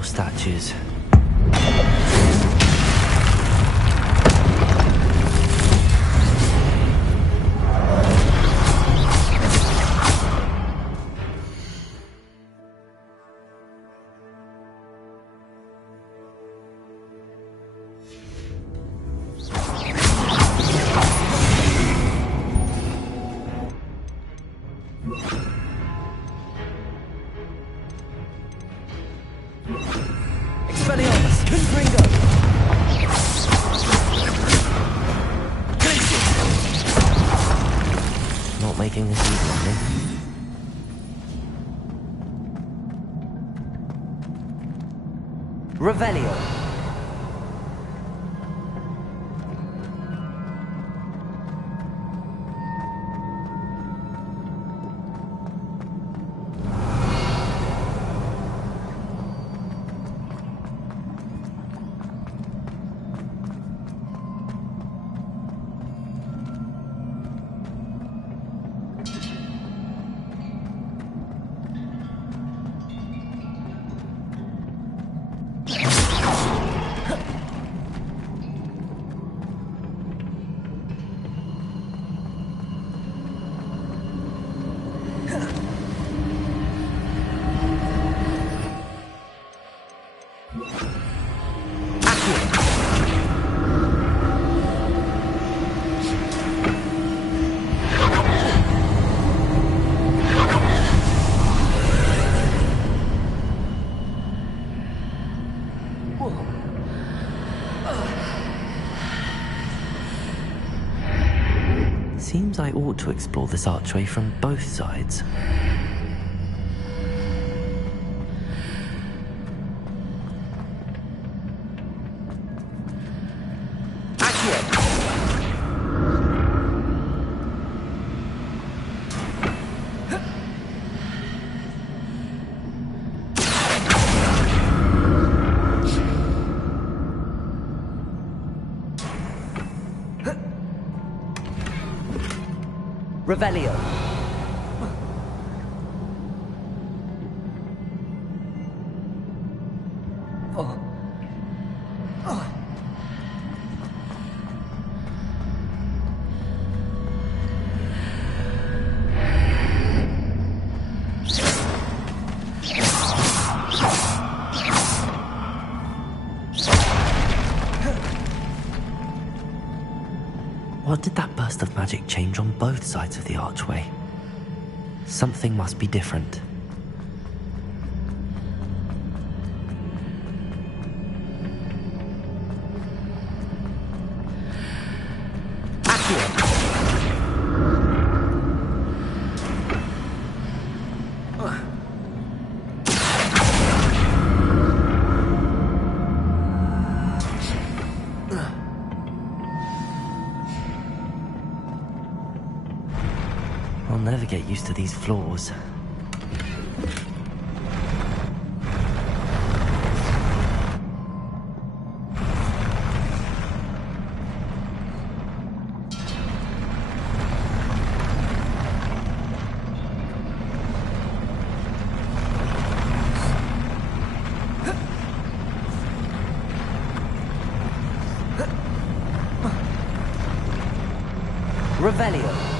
more statues. Not making this easy on me. Revelio. Seems I ought to explore this archway from both sides. Revelio. What did that burst of magic change on both sides of the archway? Something must be different. I'll never get used to these floors. Revelio.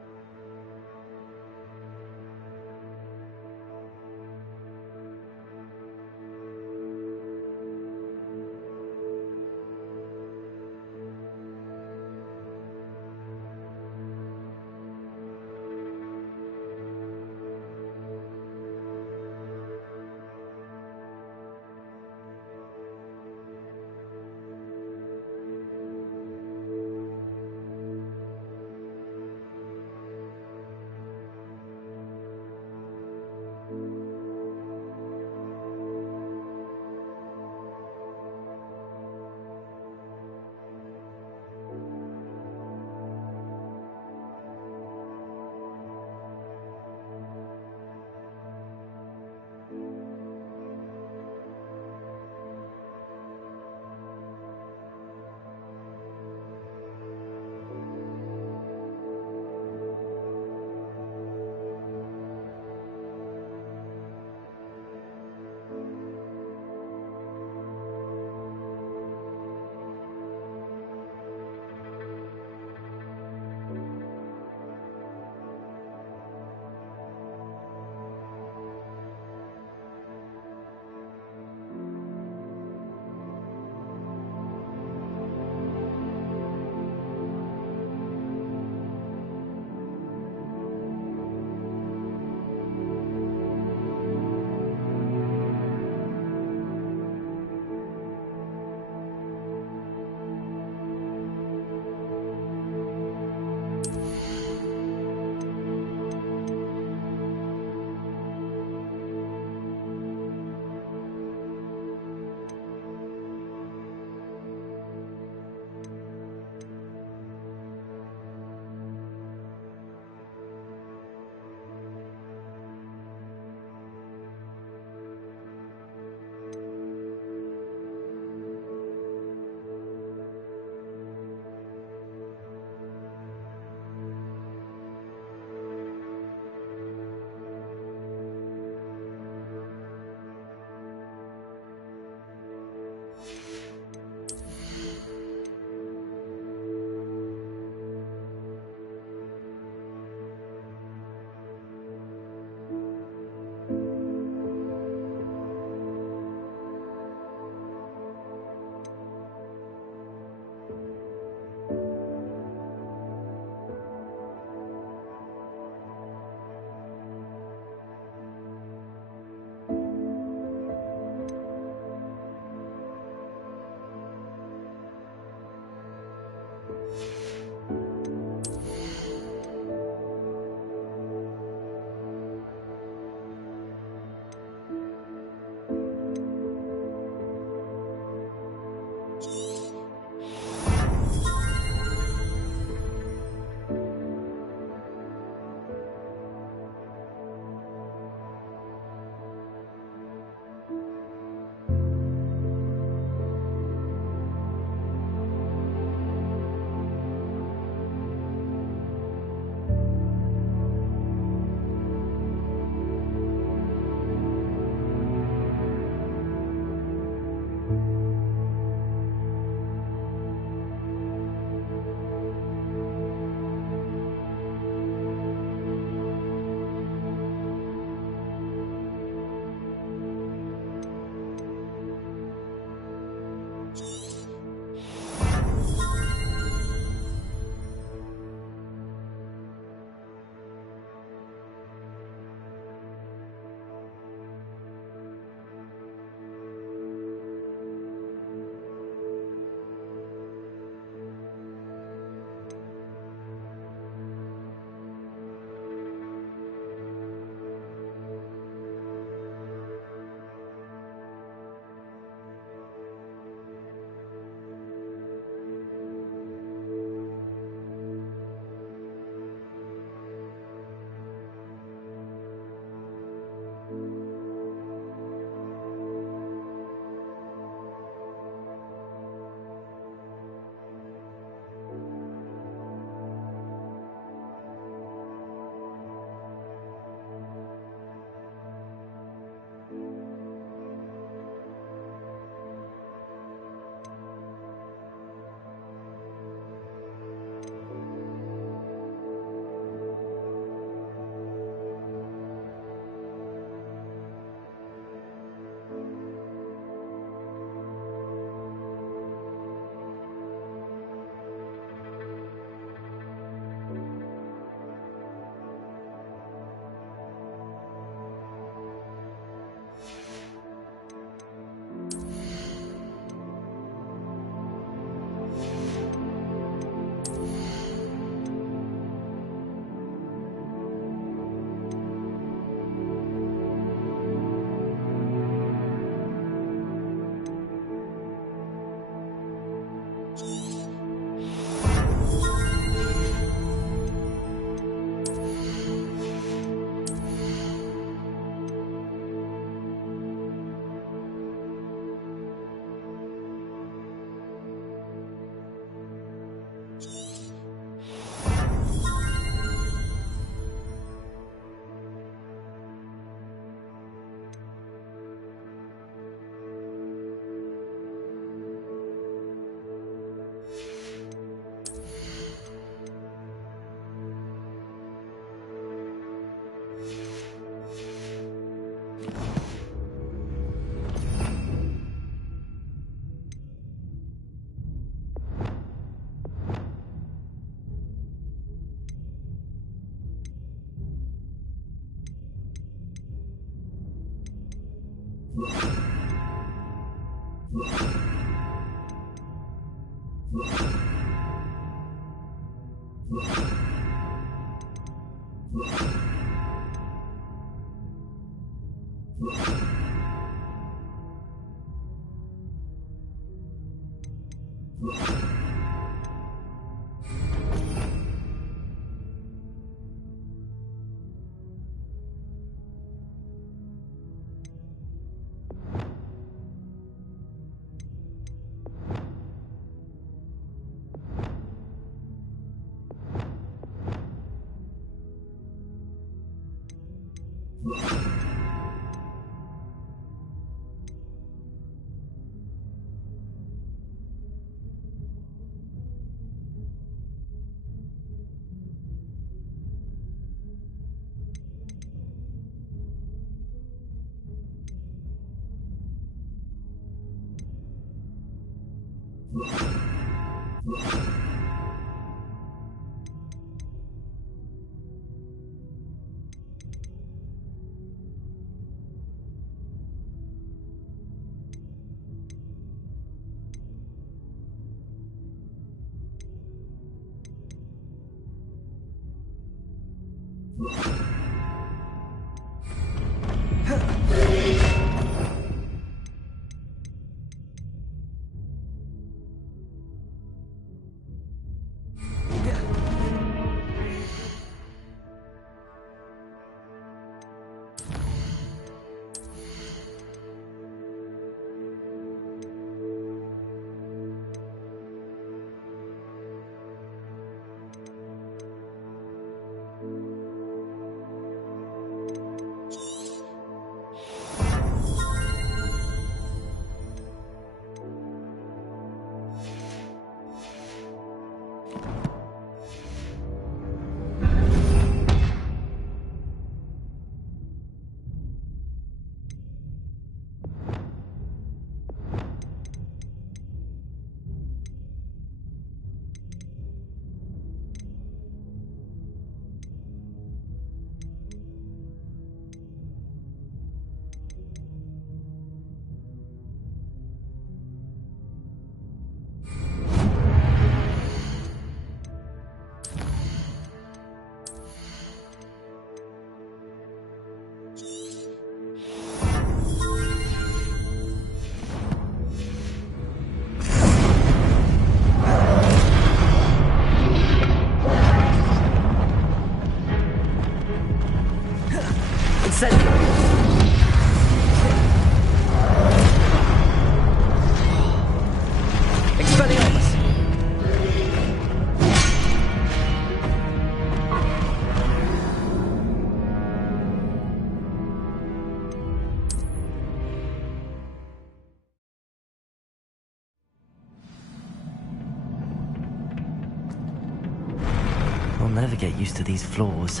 I'll never get used to these floors.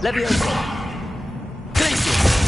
Leviosa! Glacius!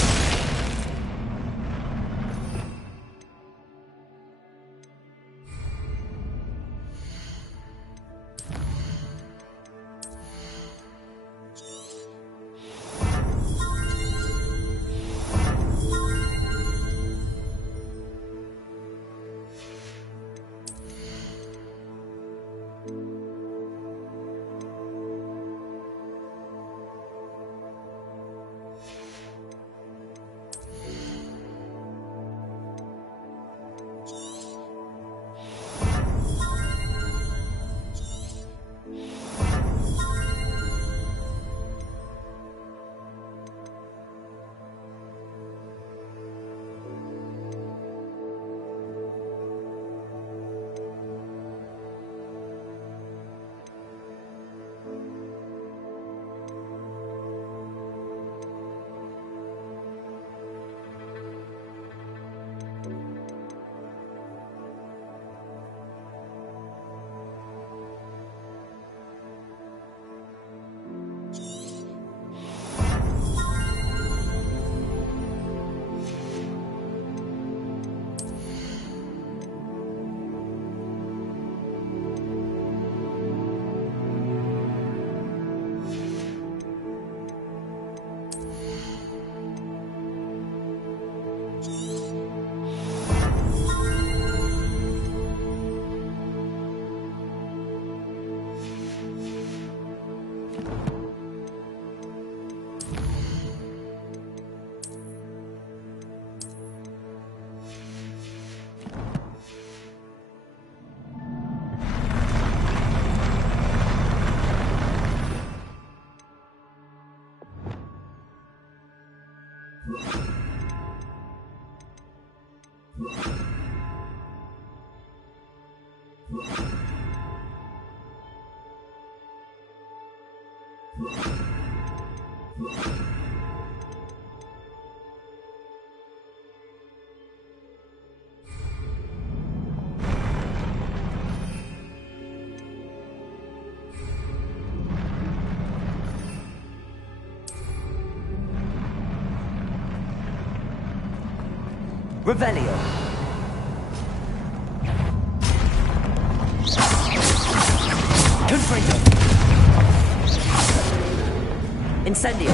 Revelio. Confringo. Incendio.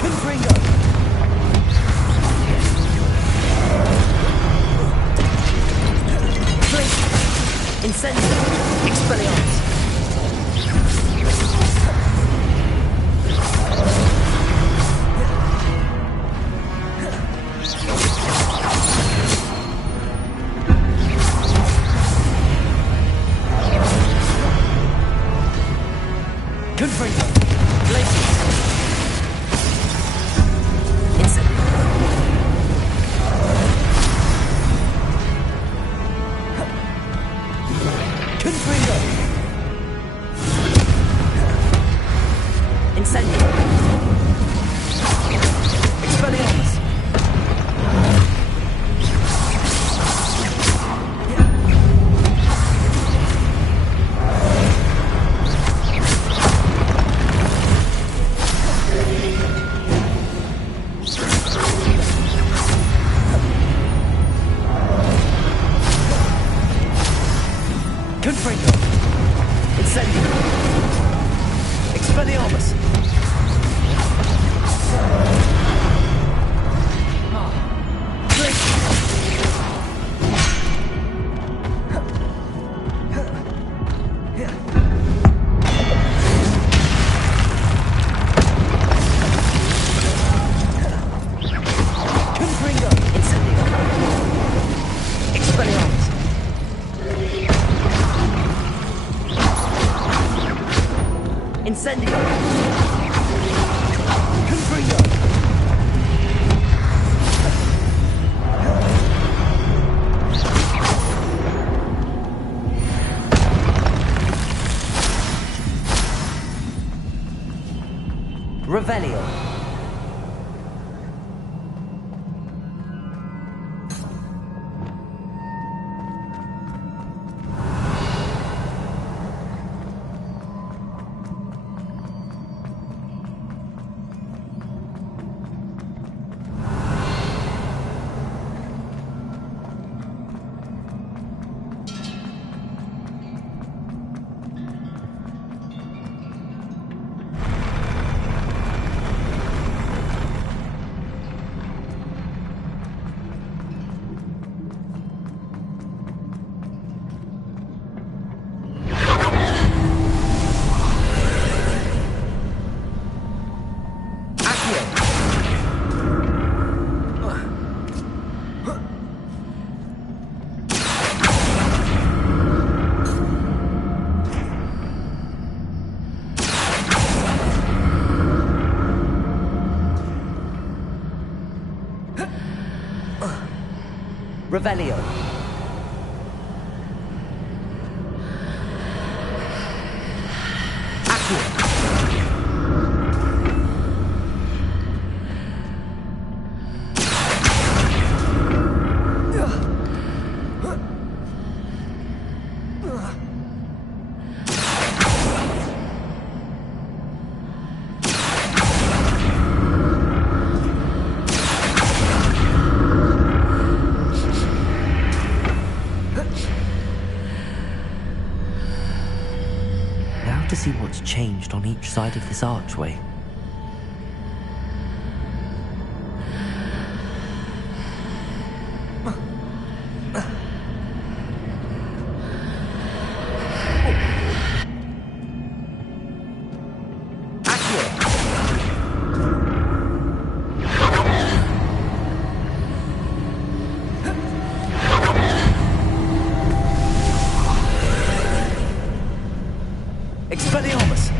Confringo. Blink. Incendio. Expelliarmus. Confringo. Glacius. Incendio. Confringo. Incendio. Expelliarmus. Confringo. Incendio. Expelliarmus. Confringo. Incendio. Expelliarmus. Incendio. Confringo. Revelio. Revelio. Accio. To see what's changed on each side of this archway. Expelliarmus.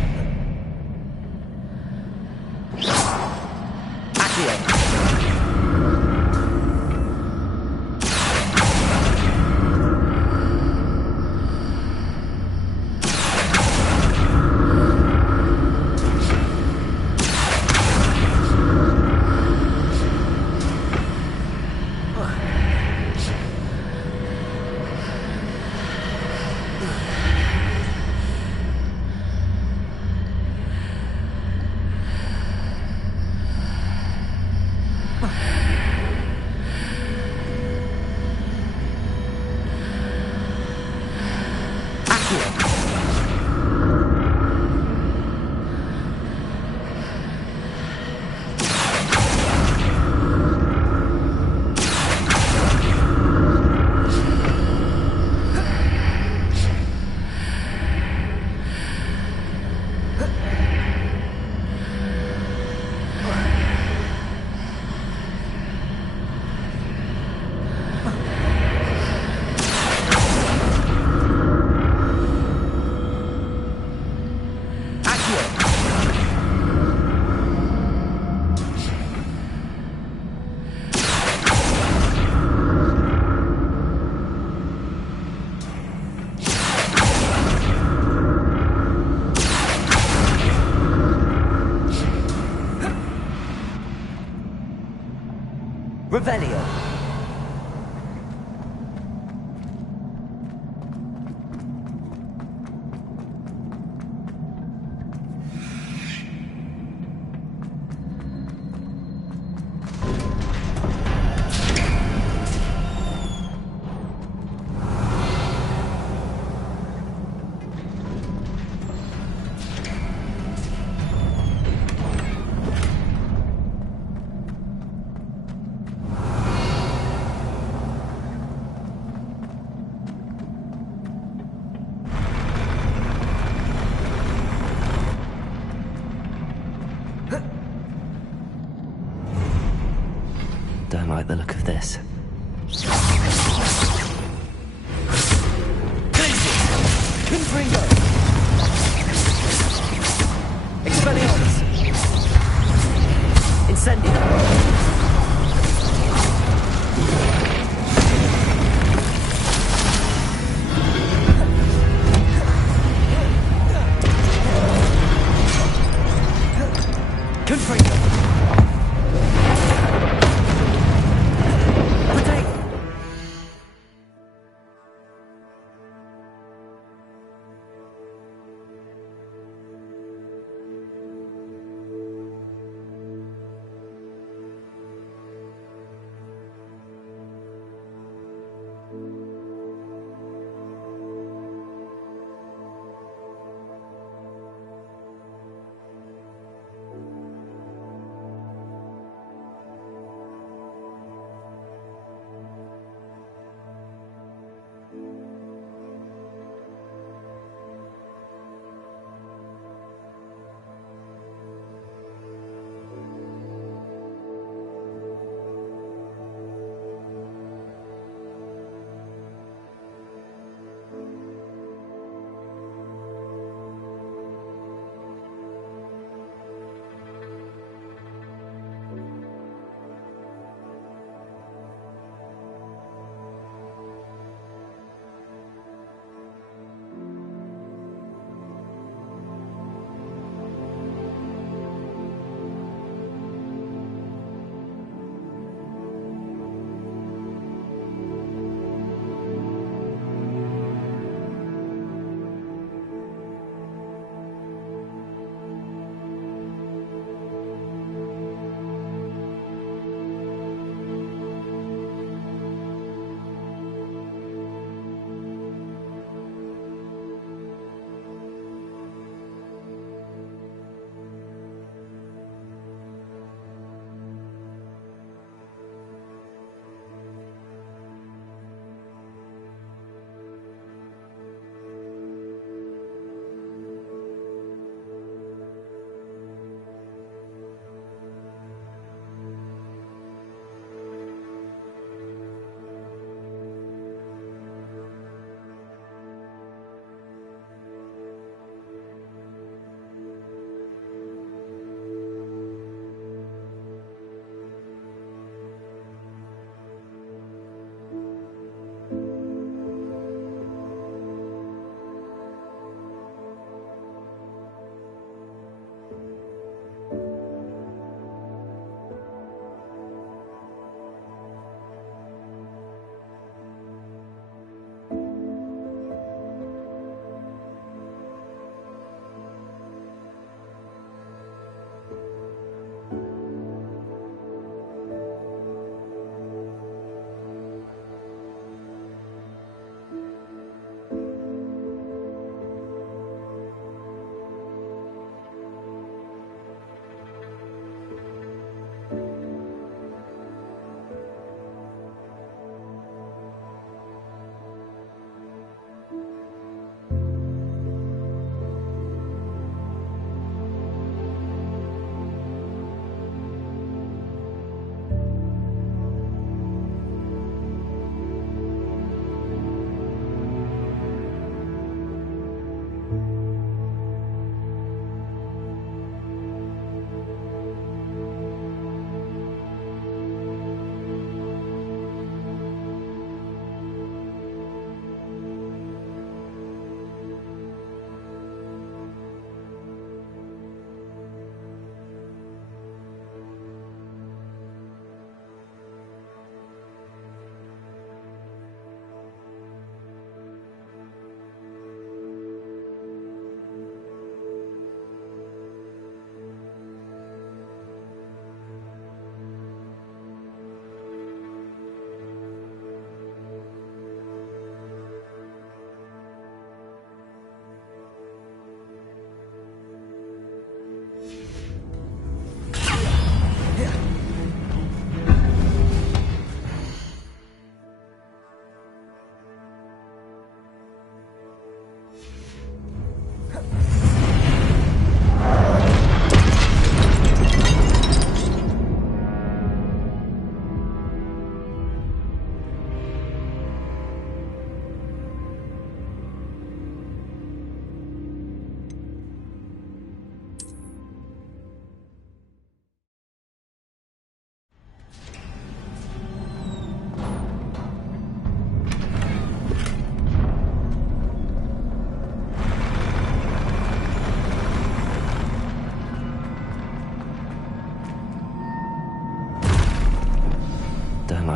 Revelio. Don't like the look of this. Confringo. Expelliarmus. Incendio. Confringo. Protego.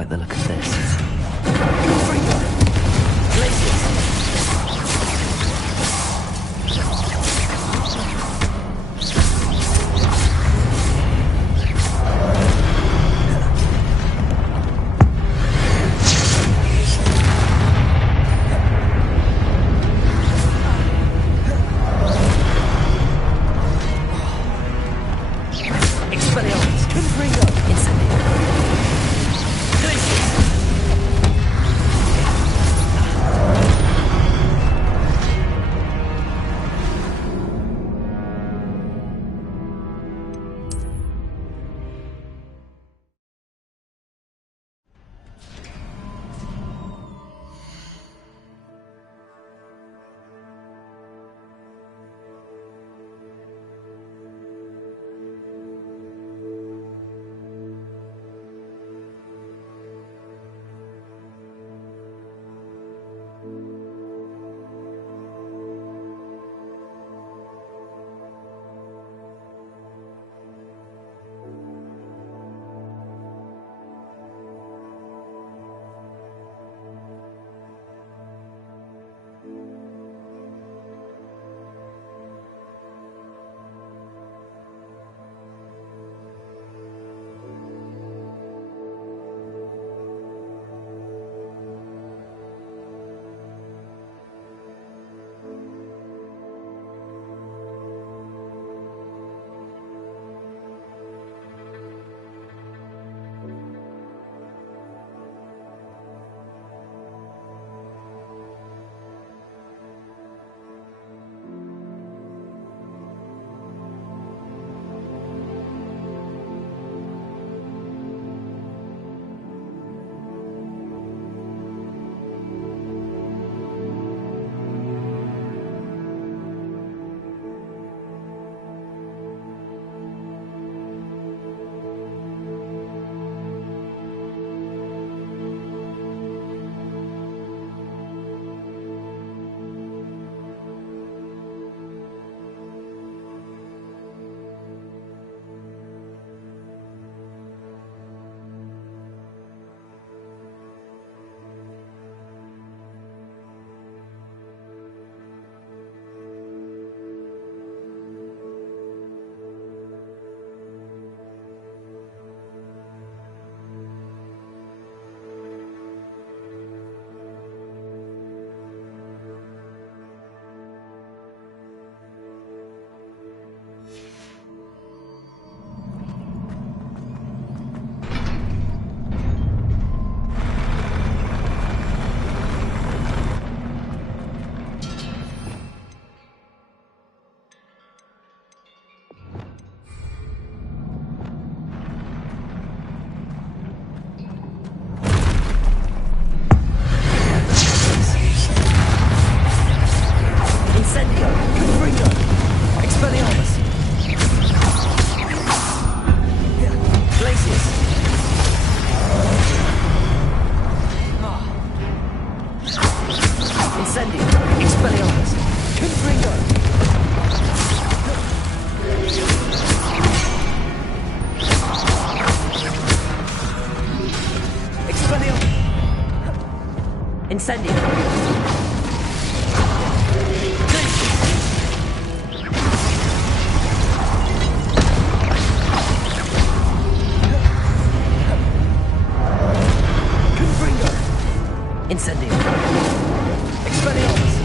like the look of this. Confringo! Glacius! Incendio! Confringo! Incendio! Expelliarmus!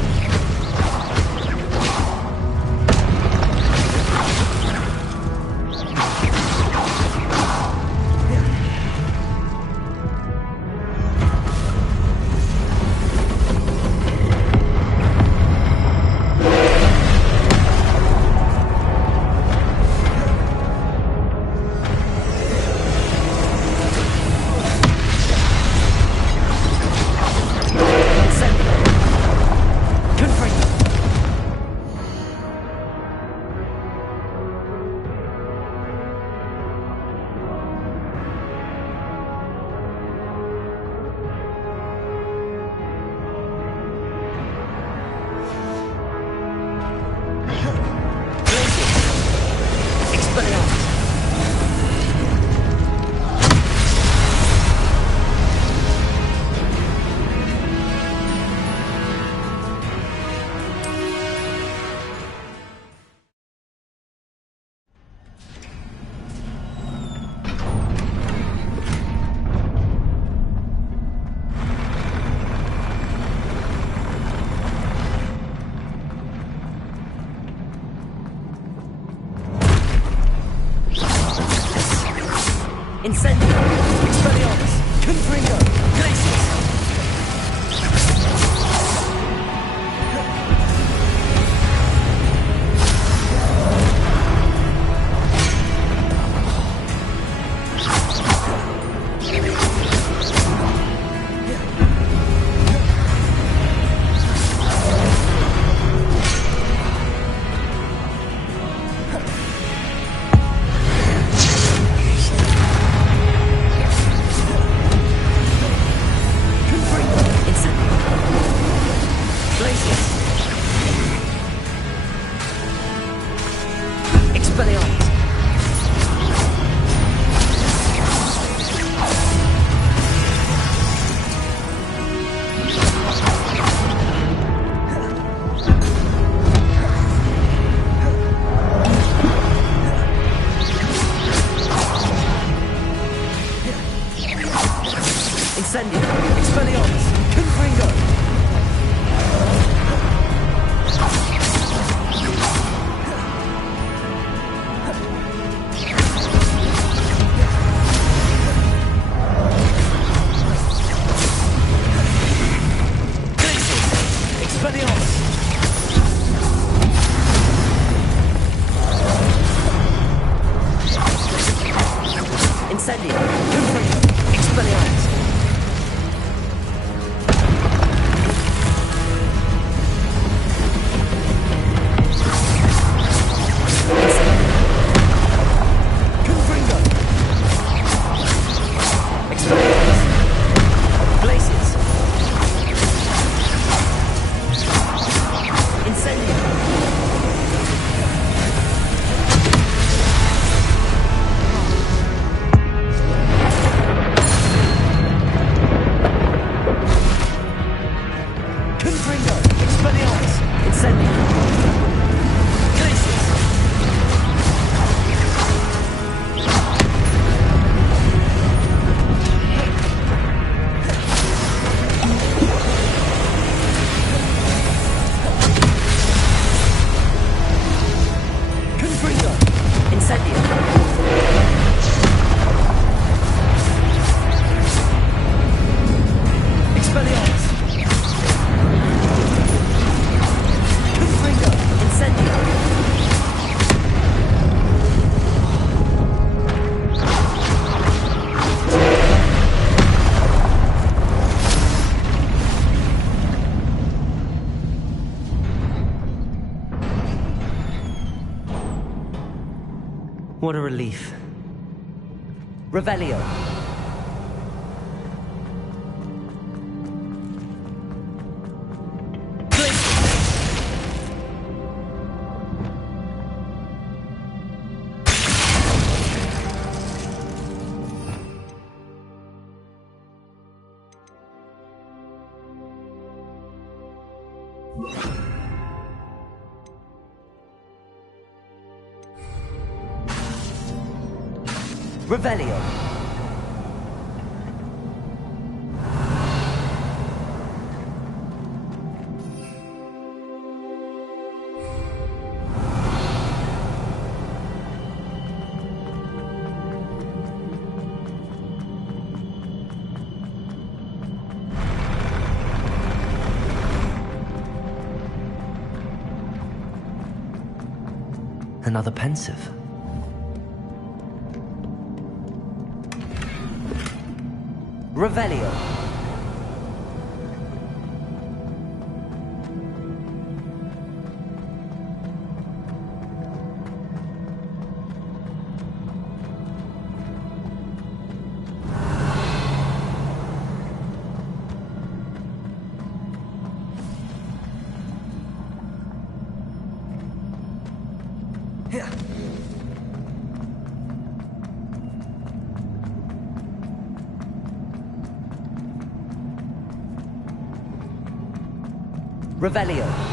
Incendio! Expelliarmus! Confringo! Glacius! Incendio! Expelliarmus! Confringo! Incendio! Confringo! Expelliarmus! What a relief. Revelio. Revelio. Another pensive. Revelio. Revelio.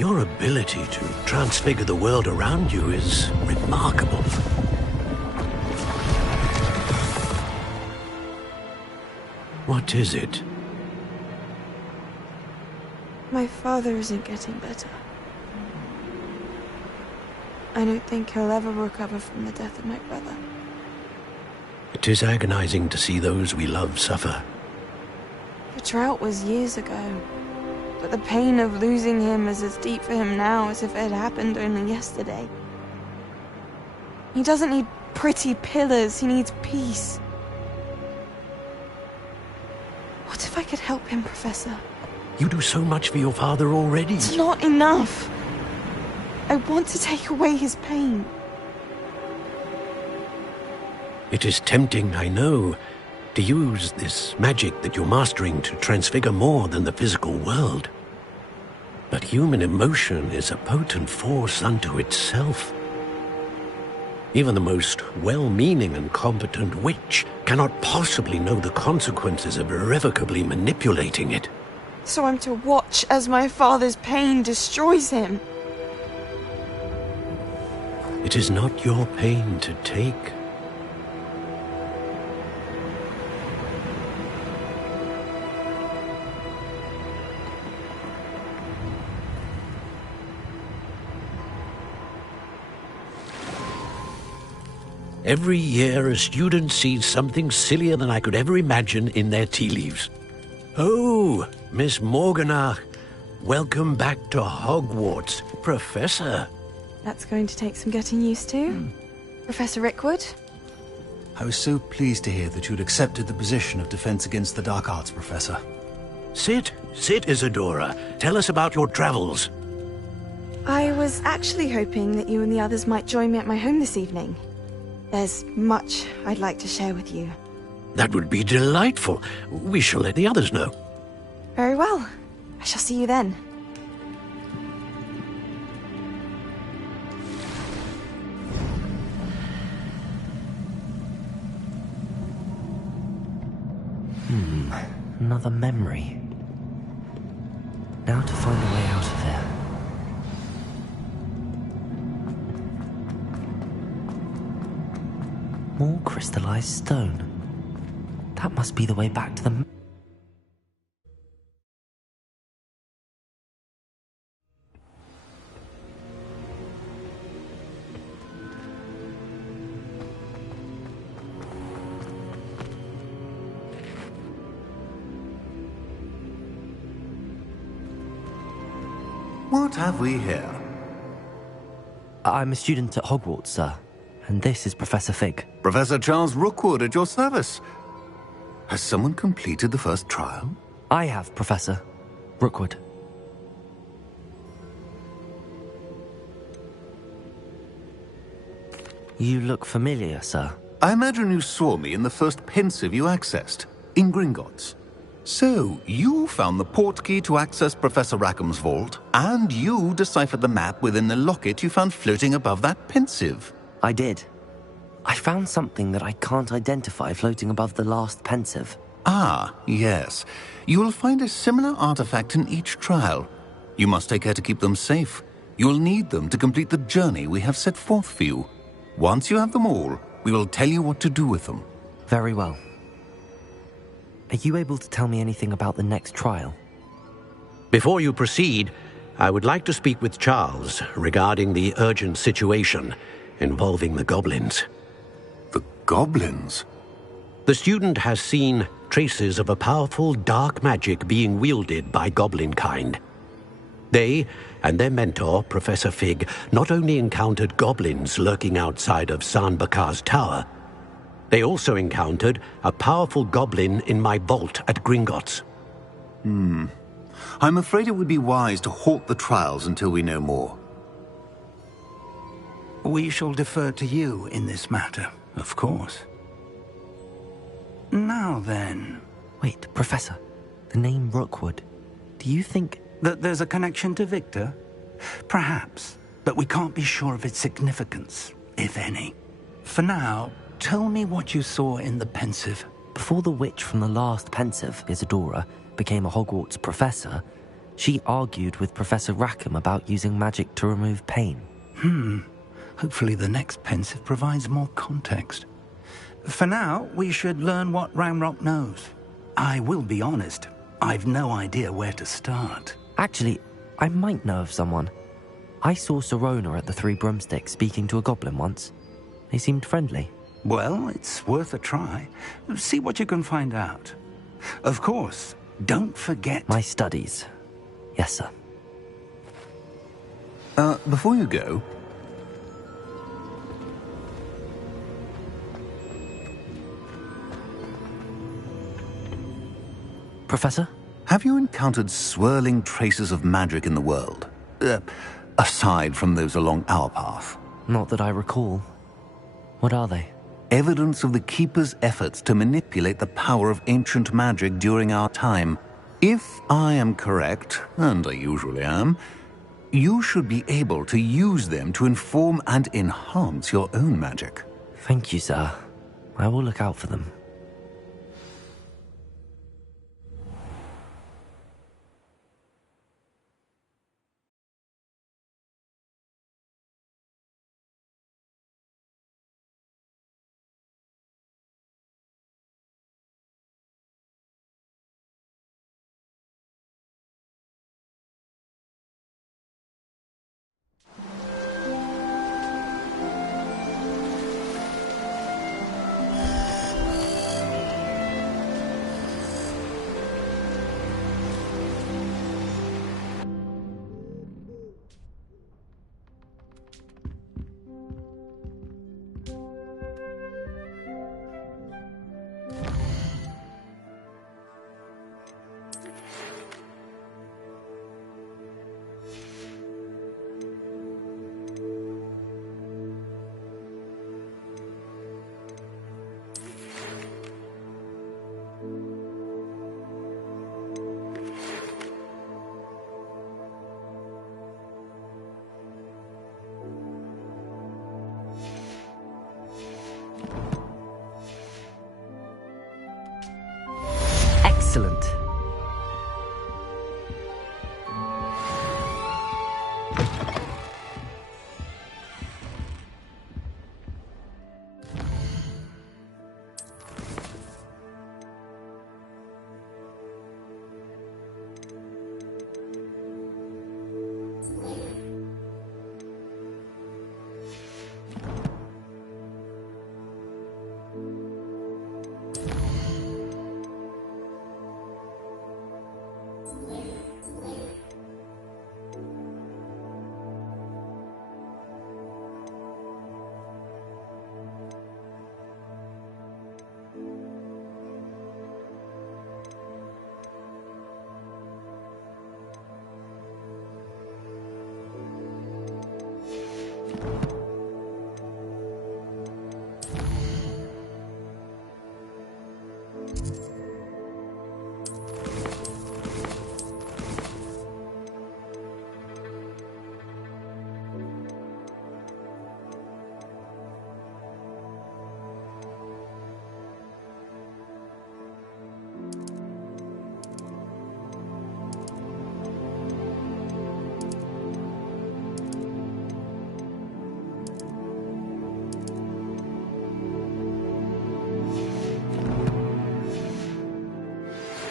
Your ability to transfigure the world around you is remarkable. What is it? My father isn't getting better. I don't think he'll ever recover from the death of my brother. It is agonizing to see those we love suffer. The drought was years ago, but the pain of losing him is as deep for him now as if it had happened only yesterday. He doesn't need pretty pillars, he needs peace. What if I could help him, Professor? You do so much for your father already. It's not enough. I want to take away his pain. It is tempting, I know, to use this magic that you're mastering to transfigure more than the physical world. But human emotion is a potent force unto itself. Even the most well-meaning and competent witch cannot possibly know the consequences of irrevocably manipulating it. So I'm to watch as my father's pain destroys him. It is not your pain to take. Every year, a student sees something sillier than I could ever imagine in their tea leaves. Oh, Miss Monkinaround, welcome back to Hogwarts, Professor. That's going to take some getting used to. Professor Rickwood? I was so pleased to hear that you'd accepted the position of Defense Against the Dark Arts, Professor. Sit, Isadora. Tell us about your travels. I was actually hoping that you and the others might join me at my home this evening. There's much I'd like to share with you. That would be delightful. We shall let the others know. Very well. I shall see you then. Another memory. Now to find a way out of here. More crystallized stone. That must be the way back to the... What have we here? I'm a student at Hogwarts, sir. And this is Professor Fig. Professor Charles Rookwood at your service. Has someone completed the first trial? I have, Professor Rookwood. You look familiar, sir. I imagine you saw me in the first pensive you accessed, in Gringotts. So, you found the portkey to access Professor Rackham's vault, and you deciphered the map within the locket you found floating above that pensive. I did. I found something that I can't identify floating above the last pensive. Ah, yes. You will find a similar artifact in each trial. You must take care to keep them safe. You'll need them to complete the journey we have set forth for you. Once you have them all, we will tell you what to do with them. Very well. Are you able to tell me anything about the next trial? Before you proceed, I would like to speak with Charles regarding the urgent situation involving the goblins. The goblins? The student has seen traces of a powerful dark magic being wielded by goblin kind. They and their mentor, Professor Fig, not only encountered goblins lurking outside of Sanbakar's tower, they also encountered a powerful goblin in my vault at Gringotts. I'm afraid it would be wise to halt the trials until we know more. We shall defer to you in this matter, of course. Now then... Wait, Professor. The name Rookwood. Do you think... that there's a connection to Victor? Perhaps, but we can't be sure of its significance, if any. For now, tell me what you saw in the pensive. Before the witch from the last pensive, Isadora, became a Hogwarts professor, She argued with Professor Rackham about using magic to remove pain. Hopefully the next pensive provides more context. For now, we should learn what Ramrock knows. I will be honest, I've no idea where to start. Actually, I might know of someone. I saw Sirona at the Three Broomsticks speaking to a goblin once. They seemed friendly. Well, it's worth a try. See what you can find out. Of course, don't forget... My studies. Yes, sir. Before you go... Professor? Have you encountered swirling traces of magic in the world? Aside from those along our path? Not that I recall. What are they? Evidence of the Keeper's efforts to manipulate the power of ancient magic during our time. If I am correct, and I usually am, you should be able to use them to inform and enhance your own magic. Thank you, sir. I will look out for them. Excellent.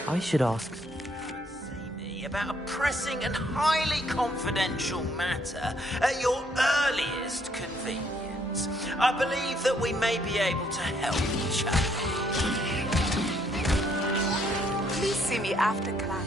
I should ask... See me about a pressing and highly confidential matter at your earliest convenience. I believe that we may be able to help each other. Please see me after class.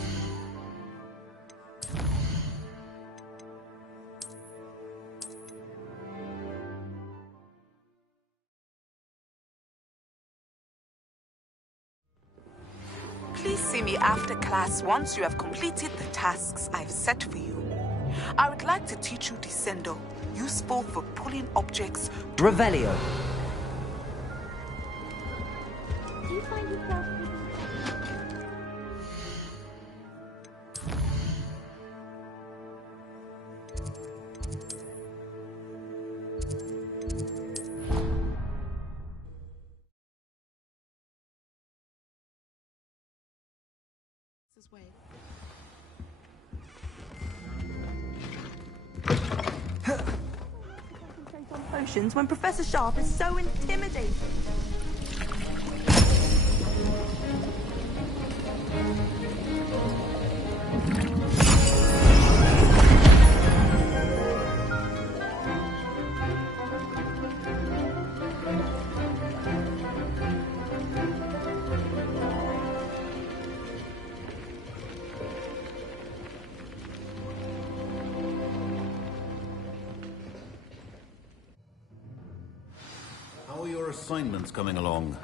Please see me after class once you have completed the tasks I've set for you. I would like to teach you Descendo, useful for pulling objects. Revelio. Do you find yourself This way. emotions when Professor Sharp is so intimidating? How are your assignments coming along?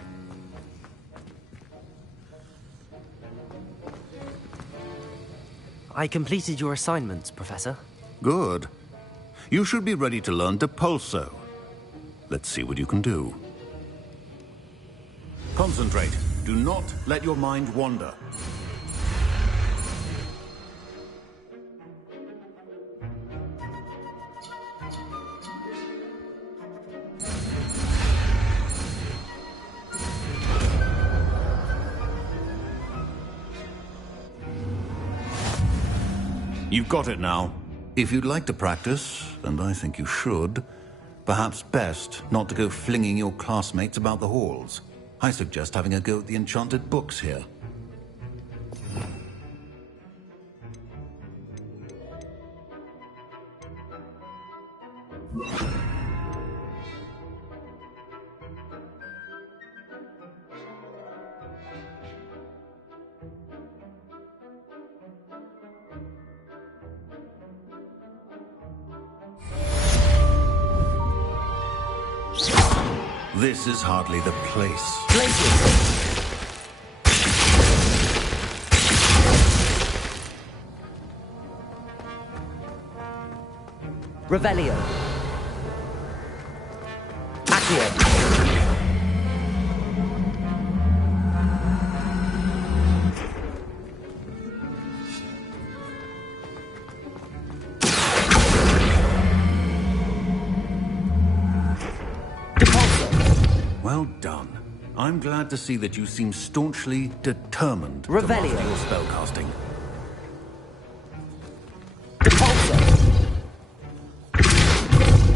I completed your assignments, Professor. Good. You should be ready to learn Depulso. Let's see what you can do. Concentrate. Do not let your mind wander. You've got it now. If you'd like to practice, and I think you should, perhaps best not to go flinging your classmates about the halls. I suggest having a go at the enchanted books here. This is hardly the place. Revelio. Accio. Well done. I'm glad to see that you seem staunchly determined to Revelio. master your spellcasting.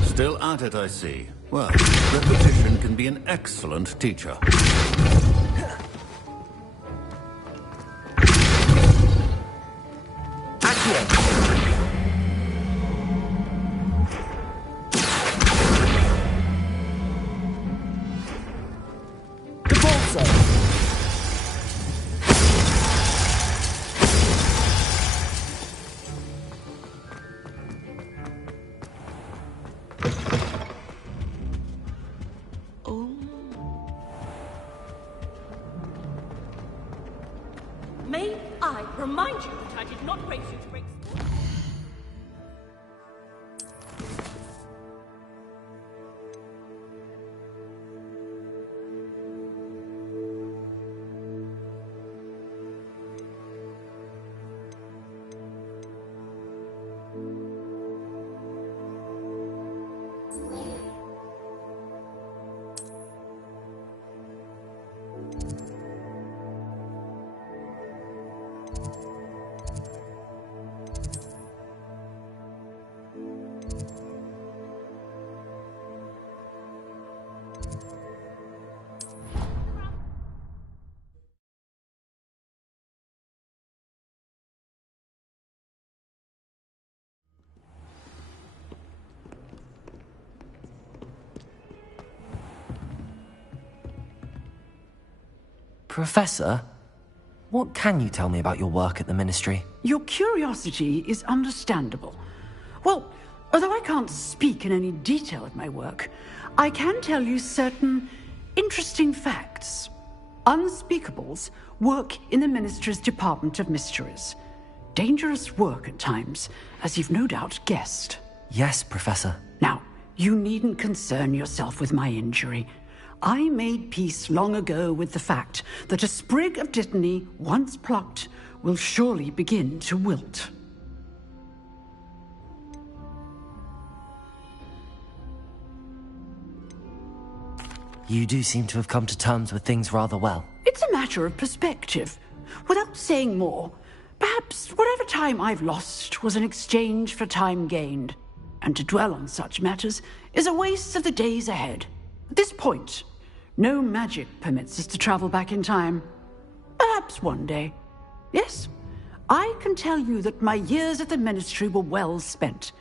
Still at it, I see. Well, repetition can be an excellent teacher. May I remind you that I did not raise you to break school? Professor, what can you tell me about your work at the Ministry? Your curiosity is understandable. Well, although I can't speak in any detail of my work, I can tell you certain interesting facts. Unspeakables work in the Ministry's Department of Mysteries. Dangerous work at times, as you've no doubt guessed. Yes, Professor. Now, you needn't concern yourself with my injury. I made peace long ago with the fact that a sprig of dittany, once plucked, will surely begin to wilt. You do seem to have come to terms with things rather well. It's a matter of perspective. Without saying more, perhaps whatever time I've lost was an exchange for time gained. and to dwell on such matters is a waste of the days ahead. At this point, no magic permits us to travel back in time. Perhaps one day. Yes, I can tell you that my years at the Ministry were well spent.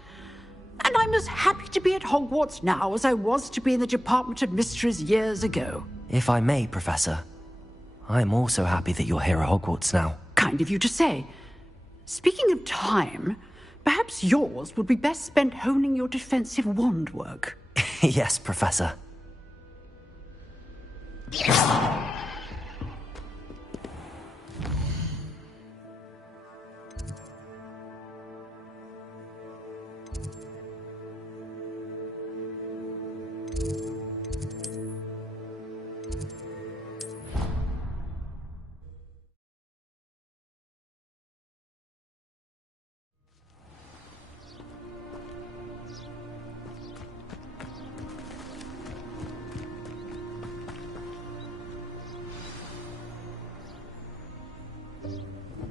And I'm as happy to be at Hogwarts now as I was to be in the Department of Mysteries years ago. If I may, Professor, I'm also happy that you're here at Hogwarts now. Kind of you to say. Speaking of time, perhaps yours would be best spent honing your defensive wand work. Yes, Professor.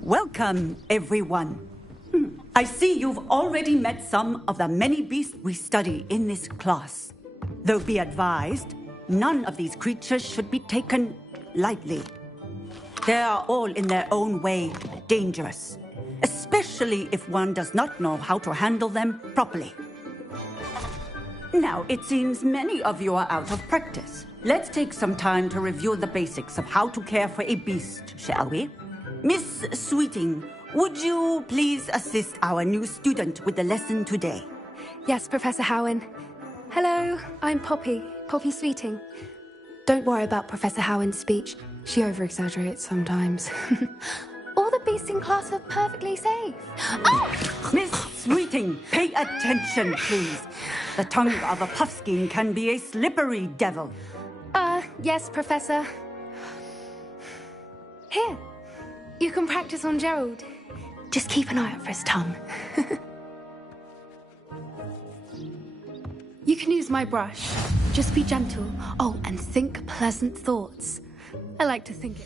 Welcome, everyone. I see you've already met some of the many beasts we study in this class. Though be advised, none of these creatures should be taken lightly. They are all in their own way dangerous, especially if one does not know how to handle them properly. Now, it seems many of you are out of practice. Let's take some time to review the basics of how to care for a beast, shall we? Miss Sweeting, would you please assist our new student with the lesson today? Yes, Professor Howen. Hello, I'm Poppy Sweeting. Don't worry about Professor Howen's speech. She over-exaggerates sometimes. All the beasts in class are perfectly safe. Oh! Miss Sweeting, pay attention, please. The tongue of a puffskein can be a slippery devil. Yes, Professor. Here. You can practice on Gerald. Just keep an eye out for his tongue. You can use my brush. Just be gentle. Oh, and think pleasant thoughts. I like to think it.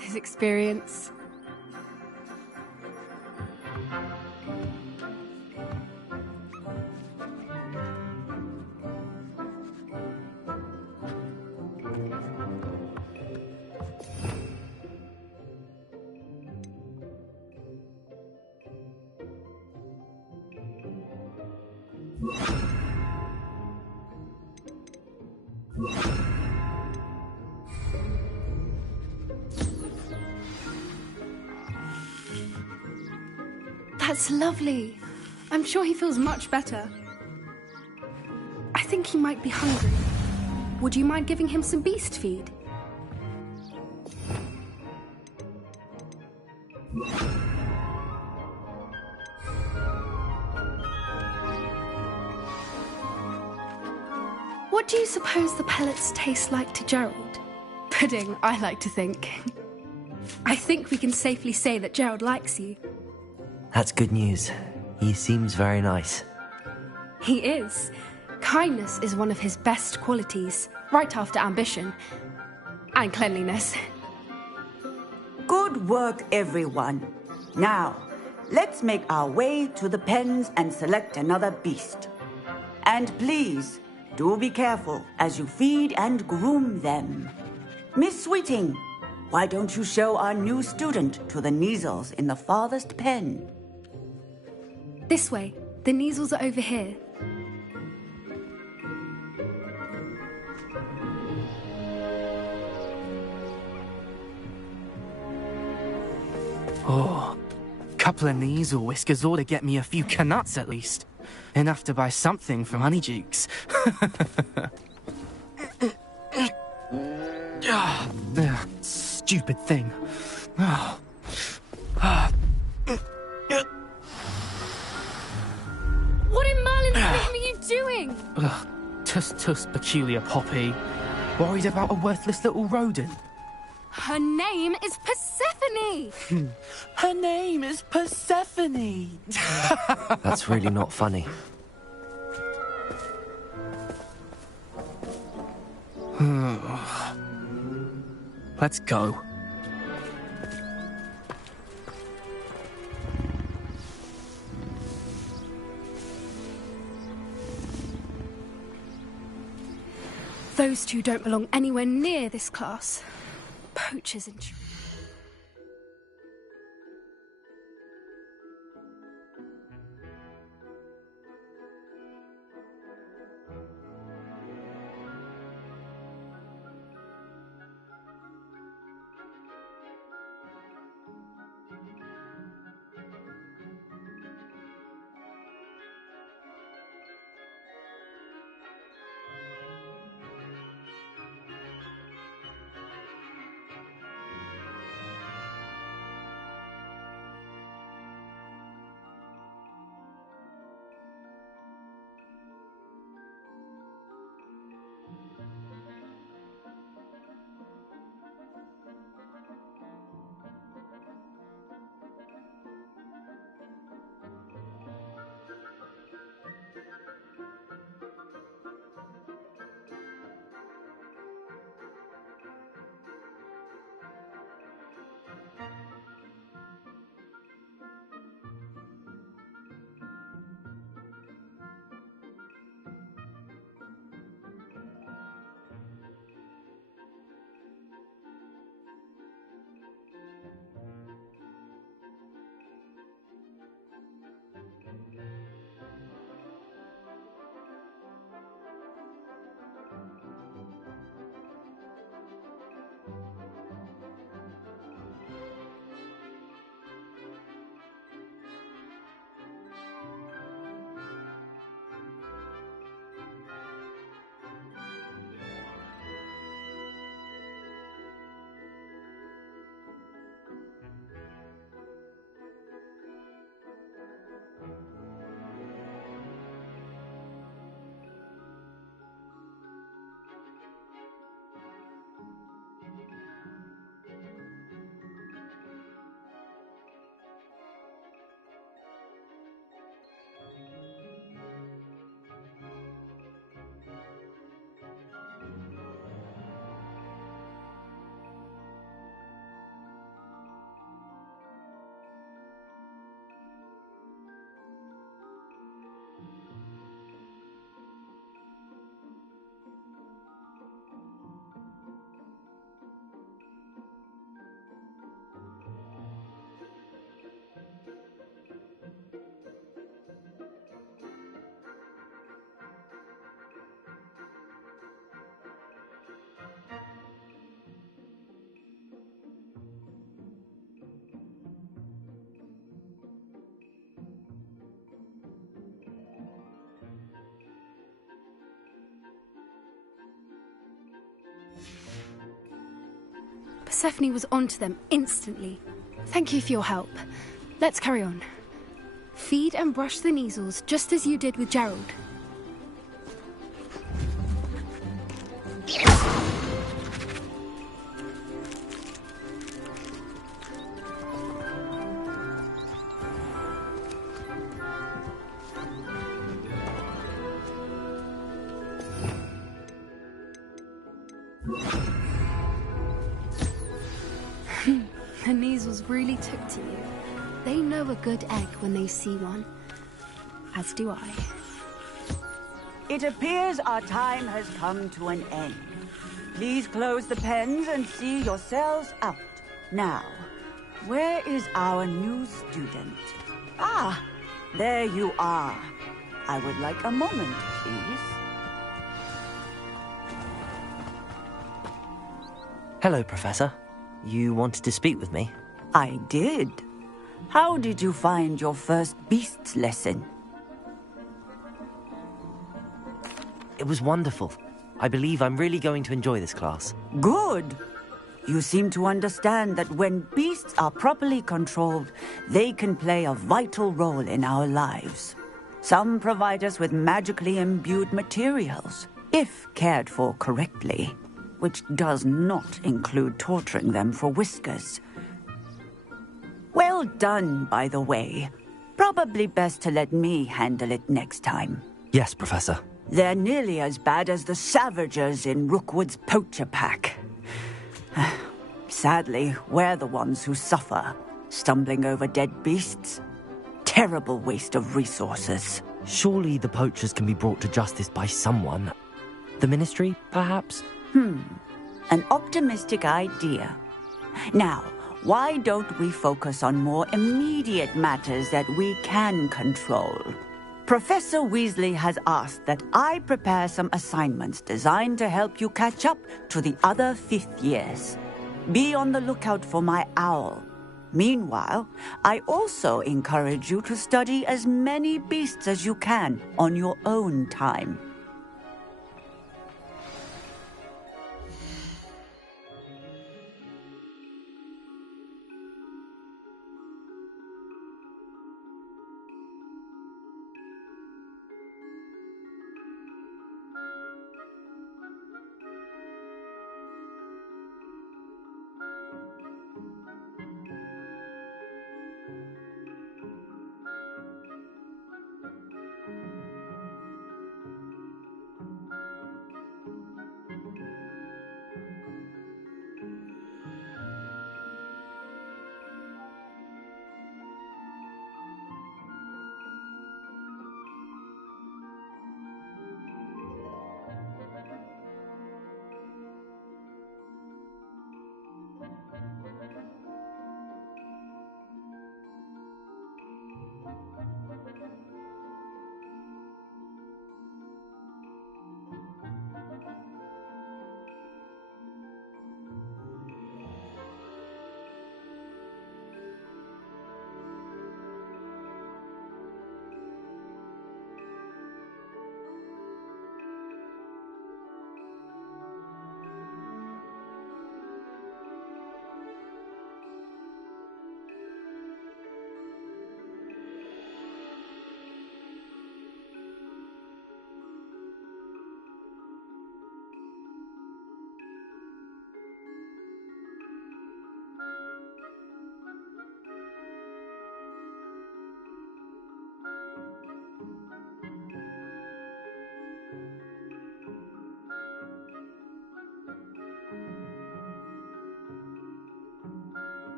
His experience. That's lovely. I'm sure he feels much better. I think he might be hungry. Would you mind giving him some beast feed? What do you suppose the pellets taste like to Gerald? Pudding, I like to think. I think we can safely say that Gerald likes you. That's good news. He seems very nice. He is. Kindness is one of his best qualities, right after ambition. And cleanliness. Good work, everyone. Now, let's make our way to the pens and select another beast. And please, do be careful as you feed and groom them. Miss Sweeting, why don't you show our new student to the Neasels in the farthest pen? This way. The Neasels are over here. Oh, couple of Neasel whiskers ought to get me a few canuts at least. Enough to buy something from Honeydukes. Stupid thing. What in Merlin's name are you doing? Tuss, peculiar Poppy. Worried about a worthless little rodent? Her name is Persephone! Her name is Persephone! That's really not funny. Let's go. Those two don't belong anywhere near this class. Poachers and... Persephone was onto them instantly. Thank you for your help. Let's carry on. Feed and brush the Neasels just as you did with Gerald. The Neasels really took to you. They know a good egg when they see one. As do I. It appears our time has come to an end. Please close the pens and see yourselves out. Now, where is our new student? Ah, there you are. I would like a moment, please. Hello, Professor. You wanted to speak with me? I did. How did you find your first beasts lesson? It was wonderful. I believe I'm really going to enjoy this class. Good. You seem to understand that when beasts are properly controlled, they can play a vital role in our lives. Some provide us with magically imbued materials, if cared for correctly, which does not include torturing them for whiskers. Well done, by the way. Probably best to let me handle it next time. Yes, Professor. They're nearly as bad as the Savagers in Rookwood's poacher pack. Sadly, we're the ones who suffer, stumbling over dead beasts. Terrible waste of resources. Surely the poachers can be brought to justice by someone. The Ministry, perhaps? An optimistic idea. Now, why don't we focus on more immediate matters that we can control? Professor Weasley has asked that I prepare some assignments designed to help you catch up to the other fifth years. Be on the lookout for my owl. Meanwhile, I also encourage you to study as many beasts as you can on your own time.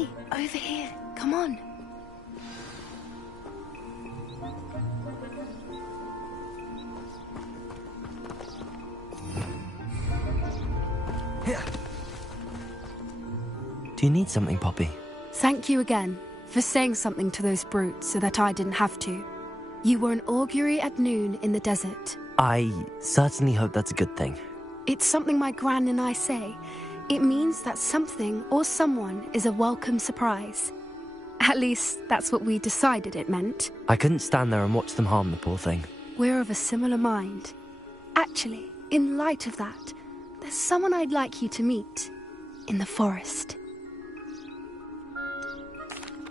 Hey, over here. Come on. Here. Do you need something, Poppy? Thank you again for saying something to those brutes so that I didn't have to. You were an augury at noon in the desert. I certainly hope that's a good thing. It's something my gran and I say. It means that something or someone is a welcome surprise. At least, that's what we decided it meant. I couldn't stand there and watch them harm the poor thing. We're of a similar mind. Actually, in light of that, there's someone I'd like you to meet. In the forest.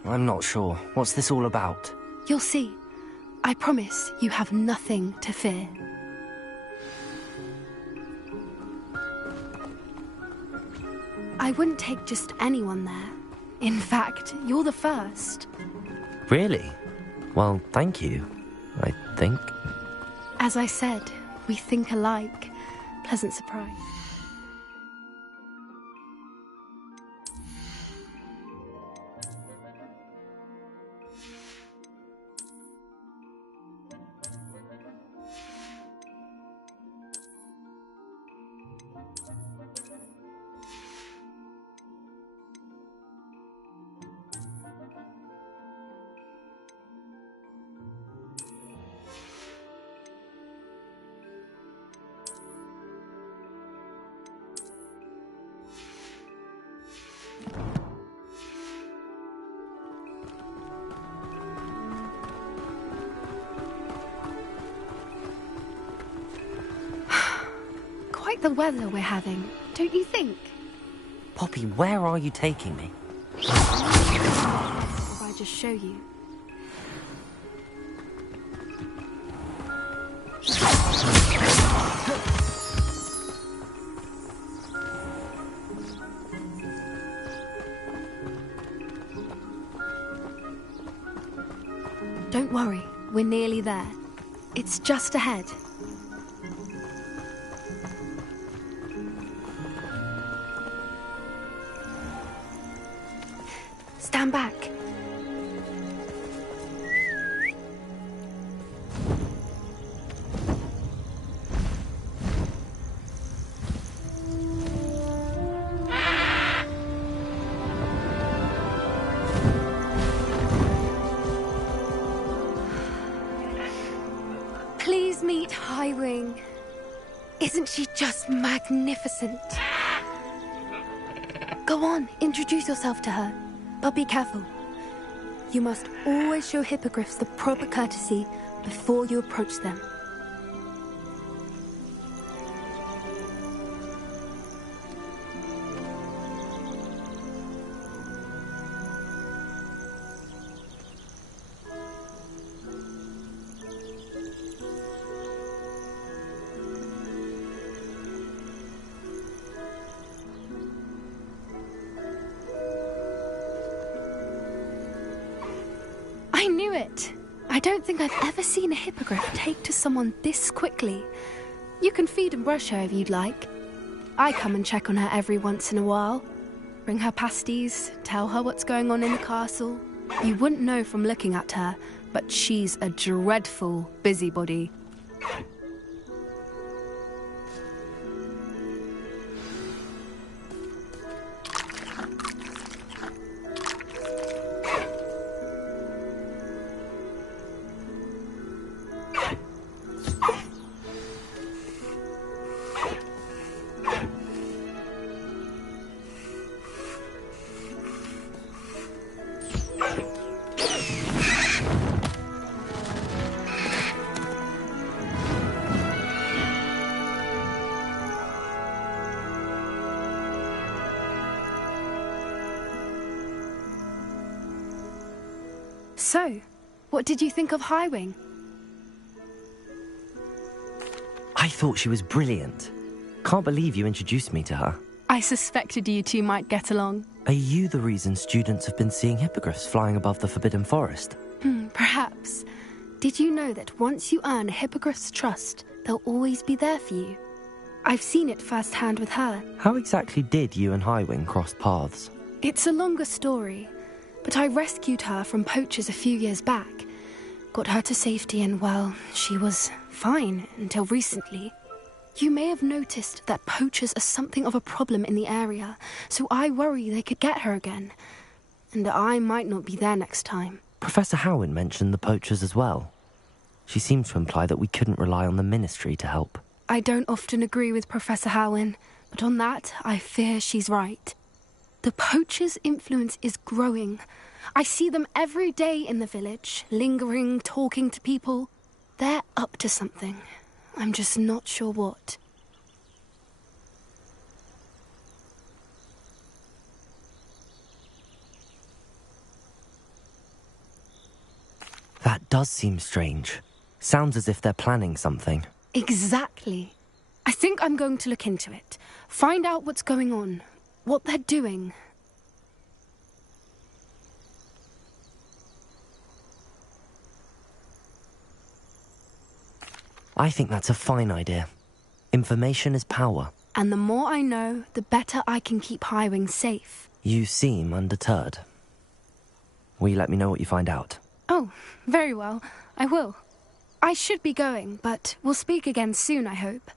I'm not sure. What's this all about? You'll see. I promise you have nothing to fear. I wouldn't take just anyone there. In fact, you're the first. Really? Well, thank you, I think. As I said, we think alike. Pleasant surprise. Quite the weather we're having, don't you think? Poppy, where are you taking me? If I just show you. Don't worry, we're nearly there. It's just ahead. Stand back. Please meet Highwing. Isn't she just magnificent? Go on, introduce yourself to her. But be careful. You must always show hippogriffs the proper courtesy before you approach them. I knew it! I don't think I've ever seen a hippogriff take to someone this quickly. You can feed and brush her if you'd like. I come and check on her every once in a while. Bring her pasties, tell her what's going on in the castle. You wouldn't know from looking at her, but she's a dreadful busybody. So, what did you think of Highwing? I thought she was brilliant. Can't believe you introduced me to her. I suspected you two might get along. Are you the reason students have been seeing hippogriffs flying above the Forbidden Forest? Perhaps. Did you know that once you earn a hippogriff's trust, they'll always be there for you? I've seen it firsthand with her. How exactly did you and Highwing cross paths? It's a longer story, but I rescued her from poachers a few years back. Got her to safety and, well, she was fine until recently. You may have noticed that poachers are something of a problem in the area, so I worry they could get her again. And I might not be there next time. Professor Howin mentioned the poachers as well. She seemed to imply that we couldn't rely on the Ministry to help. I don't often agree with Professor Howin, but on that, I fear she's right. The poachers' influence is growing. I see them every day in the village, lingering, talking to people. They're up to something. I'm just not sure what. That does seem strange. Sounds as if they're planning something. Exactly. I think I'm going to look into it. Find out what's going on. What they're doing. I think that's a fine idea. Information is power. And the more I know, the better I can keep Highwing safe. You seem undeterred. Will you let me know what you find out? Oh, very well. I will. I should be going, but we'll speak again soon, I hope.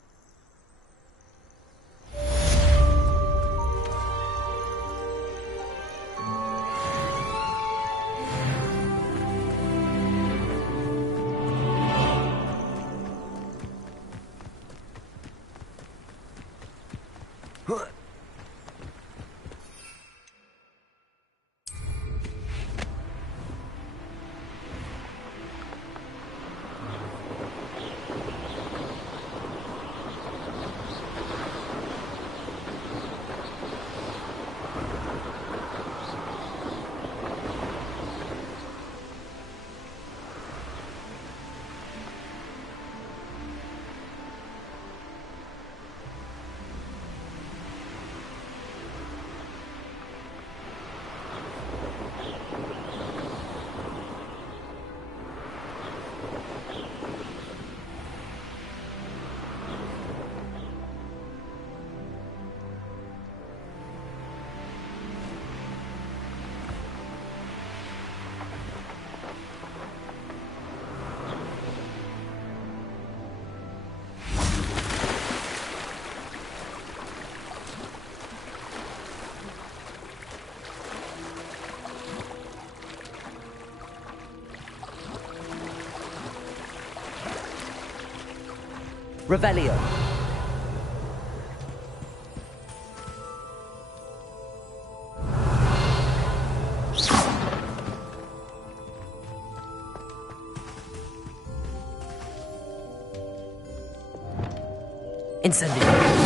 Revelio. Incendio.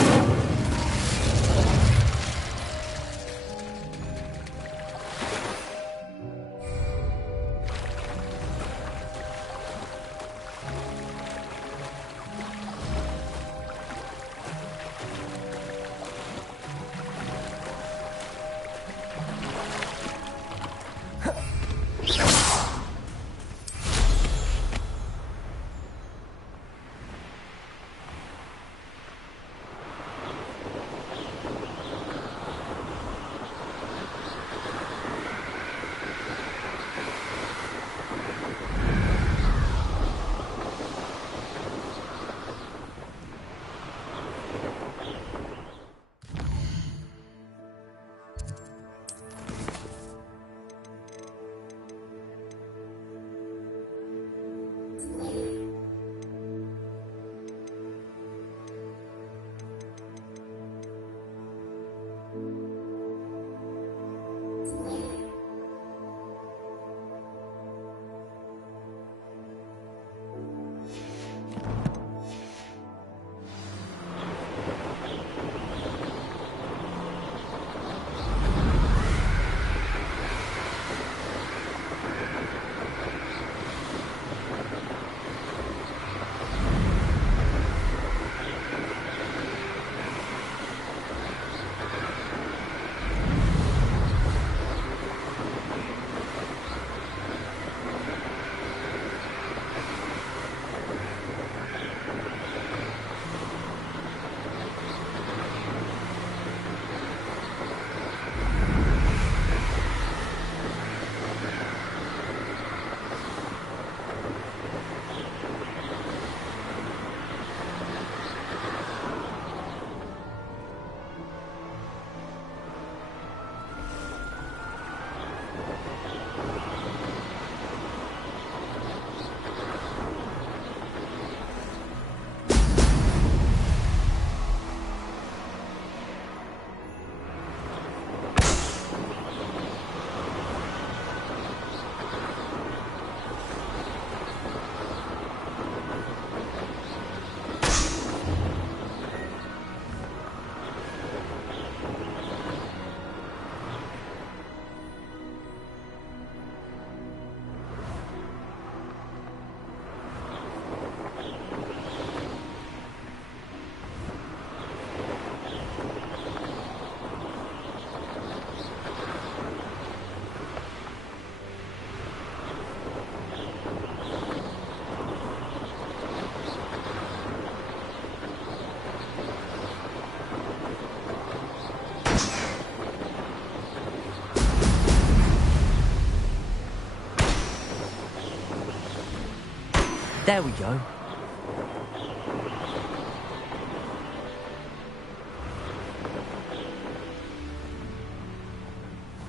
There we go.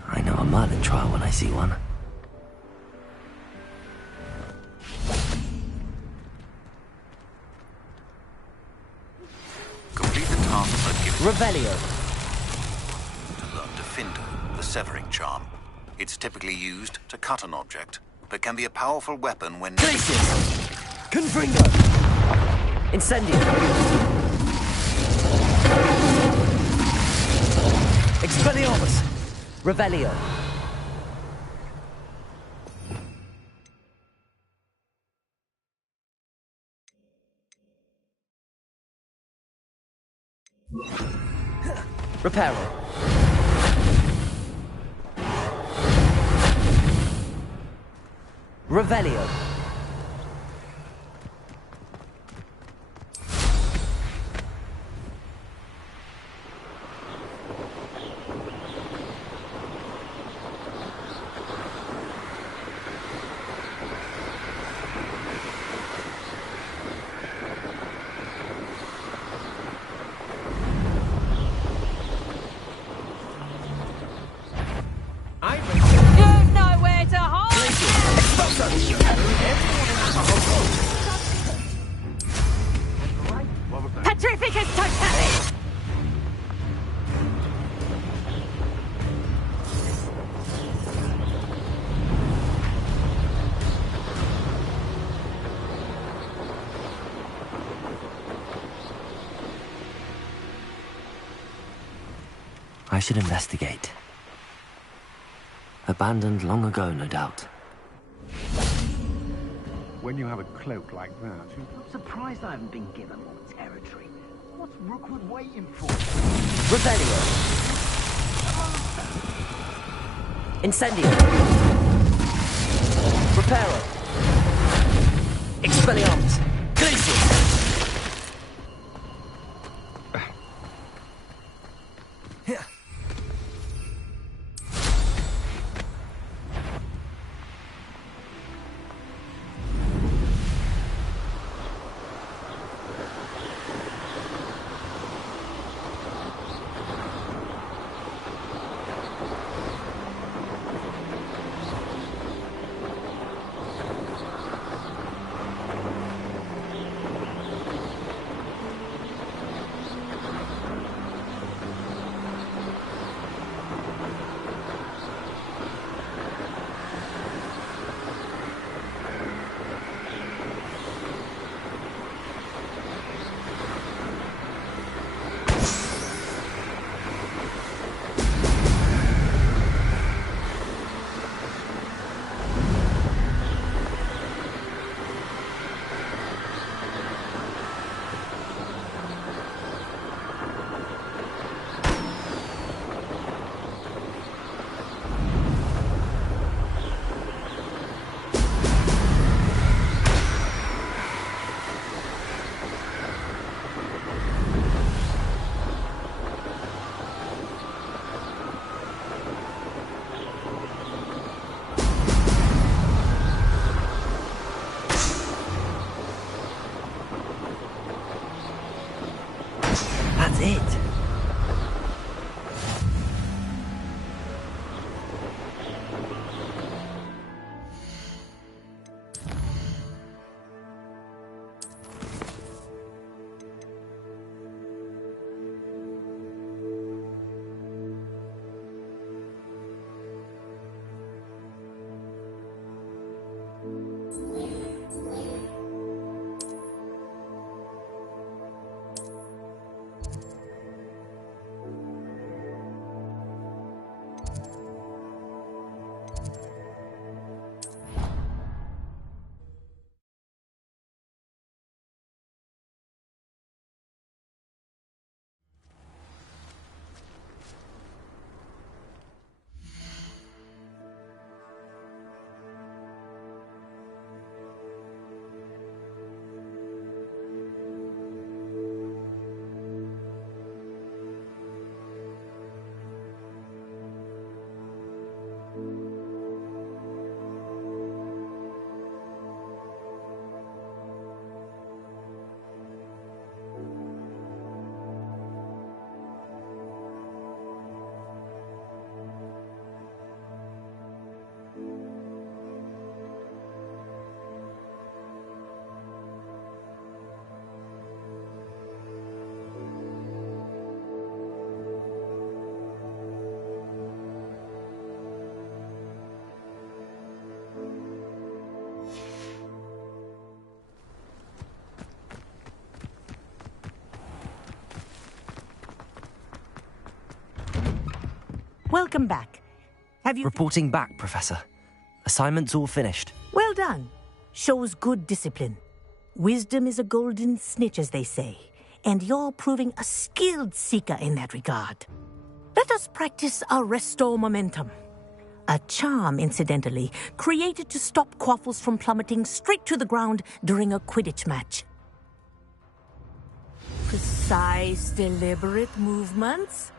I know a Merlin trial when I see one. Complete the tasks I've given you. Revelio. To learn Defendo, the severing charm. It's typically used to cut an object, but can be a powerful weapon when... Glacius! Confringo! Incendio! Expelliarmus! Revelio! Reparo! Revelio! You've nowhere to hide! Petrificus Totalis! I should investigate. Abandoned long ago, no doubt. When you have a cloak like that, I'm surprised I haven't been given more territory. What's Rookwood waiting for? Revelio! Incendio! Reparo! Expelliarmus! Glacius! Welcome back. Have you... Reporting back, Professor. Assignment's all finished. Well done. Shows good discipline. Wisdom is a golden snitch, as they say, and you're proving a skilled seeker in that regard. Let us practice our restore momentum. A charm, incidentally, created to stop quaffles from plummeting straight to the ground during a Quidditch match. Precise, deliberate movements.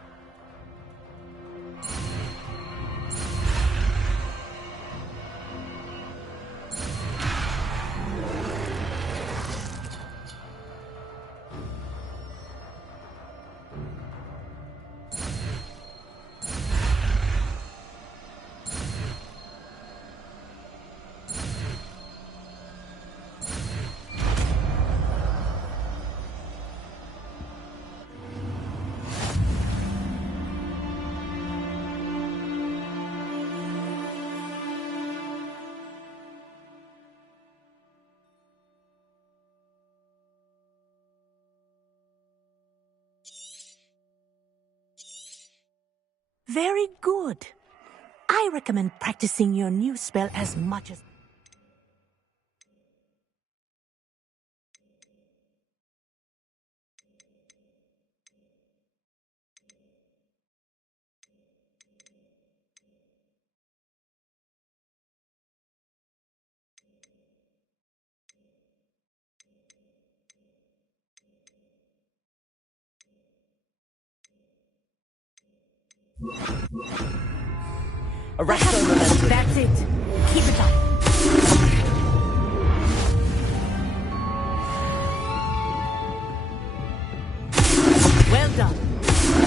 Very good. I recommend practicing your new spell as much as... Arresto momentum. That's it. Keep it up. Well done.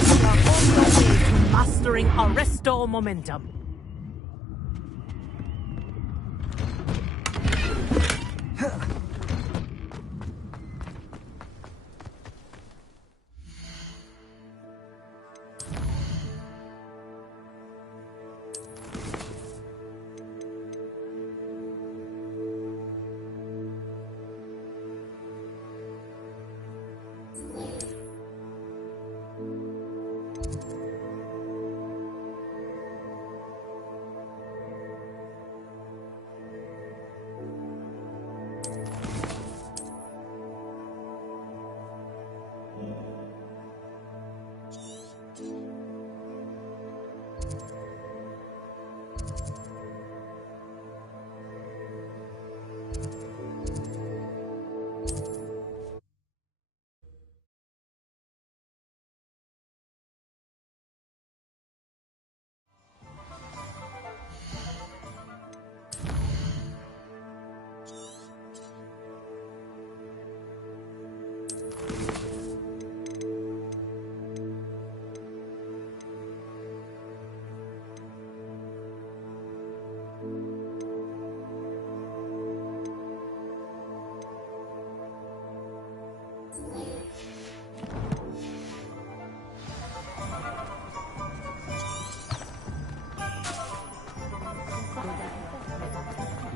You are on your way to mastering Arresto momentum.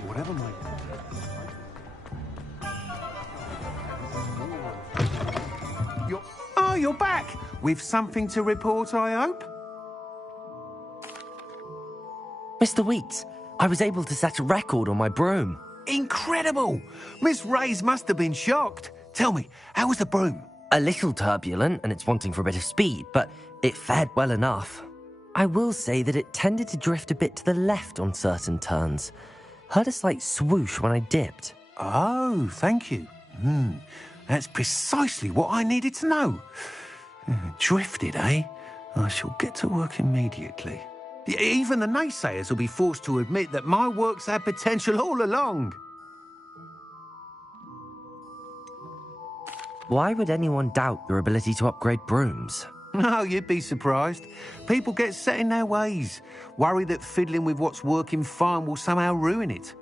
Whatever my... You're back! With something to report, I hope? Mr. Weeks, I was able to set a record on my broom. Incredible! Miss Reyes must have been shocked. Tell me, how was the broom? A little turbulent, and it's wanting for a bit of speed, but it fared well enough. I will say that it tended to drift a bit to the left on certain turns. Heard a slight swoosh when I dipped. Oh, thank you. That's precisely what I needed to know. Drifted, eh? I shall get to work immediately. Even the naysayers will be forced to admit that my work's had potential all along. Why would anyone doubt your ability to upgrade brooms? No, you'd be surprised. People get set in their ways, worry that fiddling with what's working fine will somehow ruin it.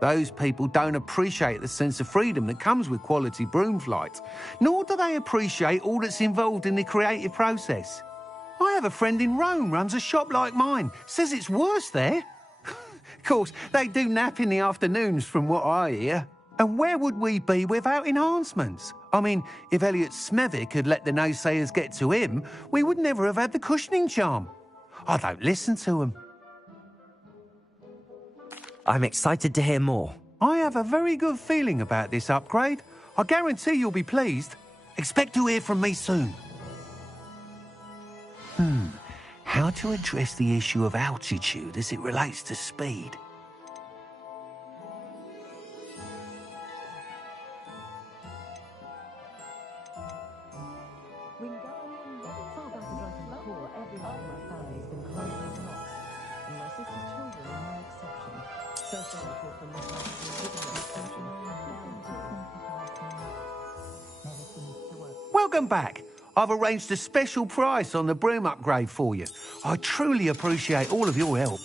Those people don't appreciate the sense of freedom that comes with quality broom flight, nor do they appreciate all that's involved in the creative process. I have a friend in Rome runs a shop like mine, says it's worse there. Of course, they do nap in the afternoons from what I hear. And where would we be without enhancements? I mean, if Elliot Smethwick had let the naysayers get to him, we would never have had the cushioning charm. I don't listen to him. I'm excited to hear more. I have a very good feeling about this upgrade. I guarantee you'll be pleased. Expect to hear from me soon. How to address the issue of altitude as it relates to speed? Welcome back. I've arranged a special price on the broom upgrade for you. I truly appreciate all of your help.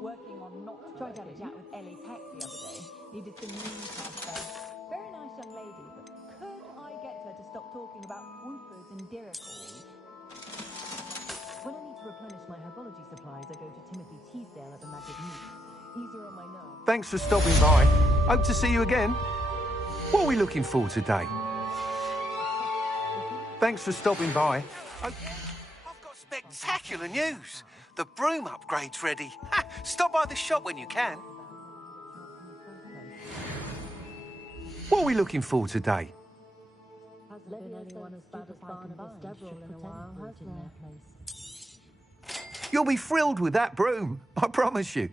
Working on not tried to have a chat with Ellie Peck the other day. Needed some news stuff there. Very nice young lady, but could I get her to stop talking about whoopers and diricals? When I need to replenish my herbology supplies, I go to Timothy Teasdale at the Magic Meat. Easier on my nerves. Thanks for stopping by. Hope to see you again. What are we looking for today? Thanks for stopping by. I've got spectacular news. The broom upgrade's ready. Stop by the shop when you can. What are we looking for today? You'll be thrilled with that broom, I promise you.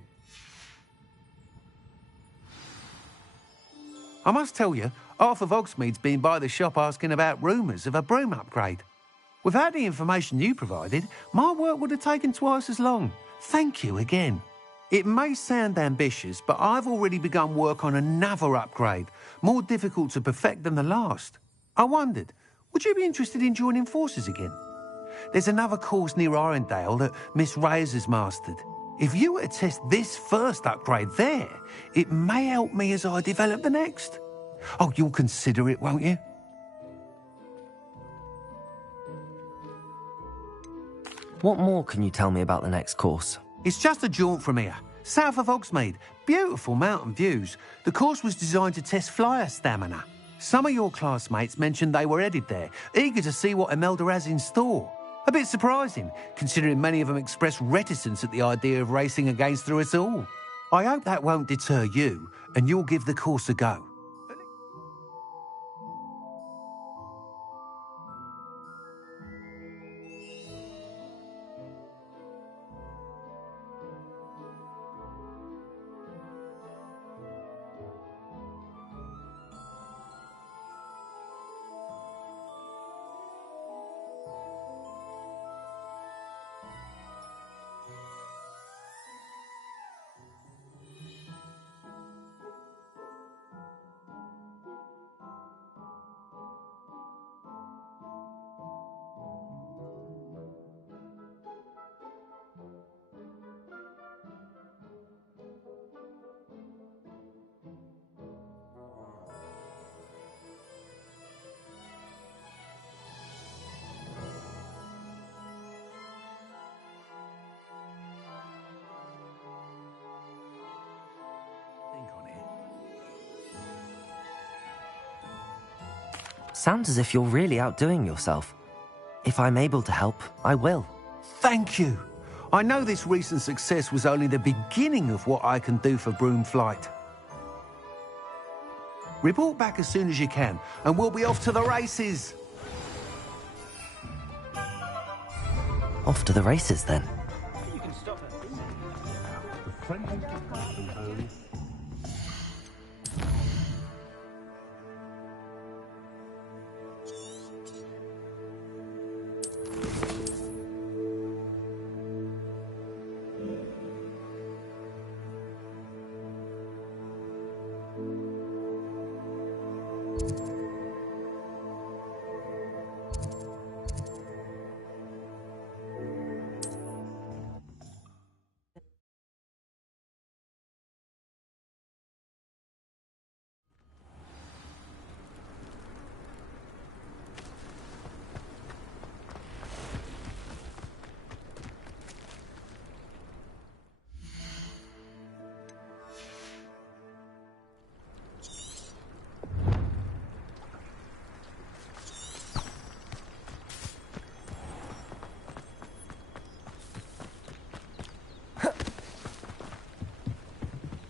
I must tell you, Arthur Hogsmeade's been by the shop asking about rumours of a broom upgrade. Without the information you provided, my work would have taken twice as long. Thank you again. It may sound ambitious, but I've already begun work on another upgrade, more difficult to perfect than the last. I wondered, would you be interested in joining forces again? There's another course near Arendelle that Miss Reyes has mastered. If you were to test this first upgrade there, it may help me as I develop the next. Oh, you'll consider it, won't you? What more can you tell me about the next course? It's just a jaunt from here, south of Hogsmeade. Beautiful mountain views. The course was designed to test flyer stamina. Some of your classmates mentioned they were headed there, eager to see what Imelda has in store. A bit surprising, considering many of them expressed reticence at the idea of racing against her at all. I hope that won't deter you, and you'll give the course a go. Sounds as if you're really outdoing yourself. If I'm able to help, I will. Thank you. I know this recent success was only the beginning of what I can do for broom flight. Report back as soon as you can, and we'll be off to the races. Off to the races, then. You can stop it.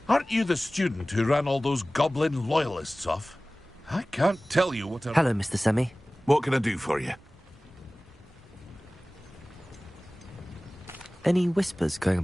Aren't you the student who ran all those goblin loyalists off? I can't tell you what a... Hello, Mr. Semi. What can I do for you? Any whispers going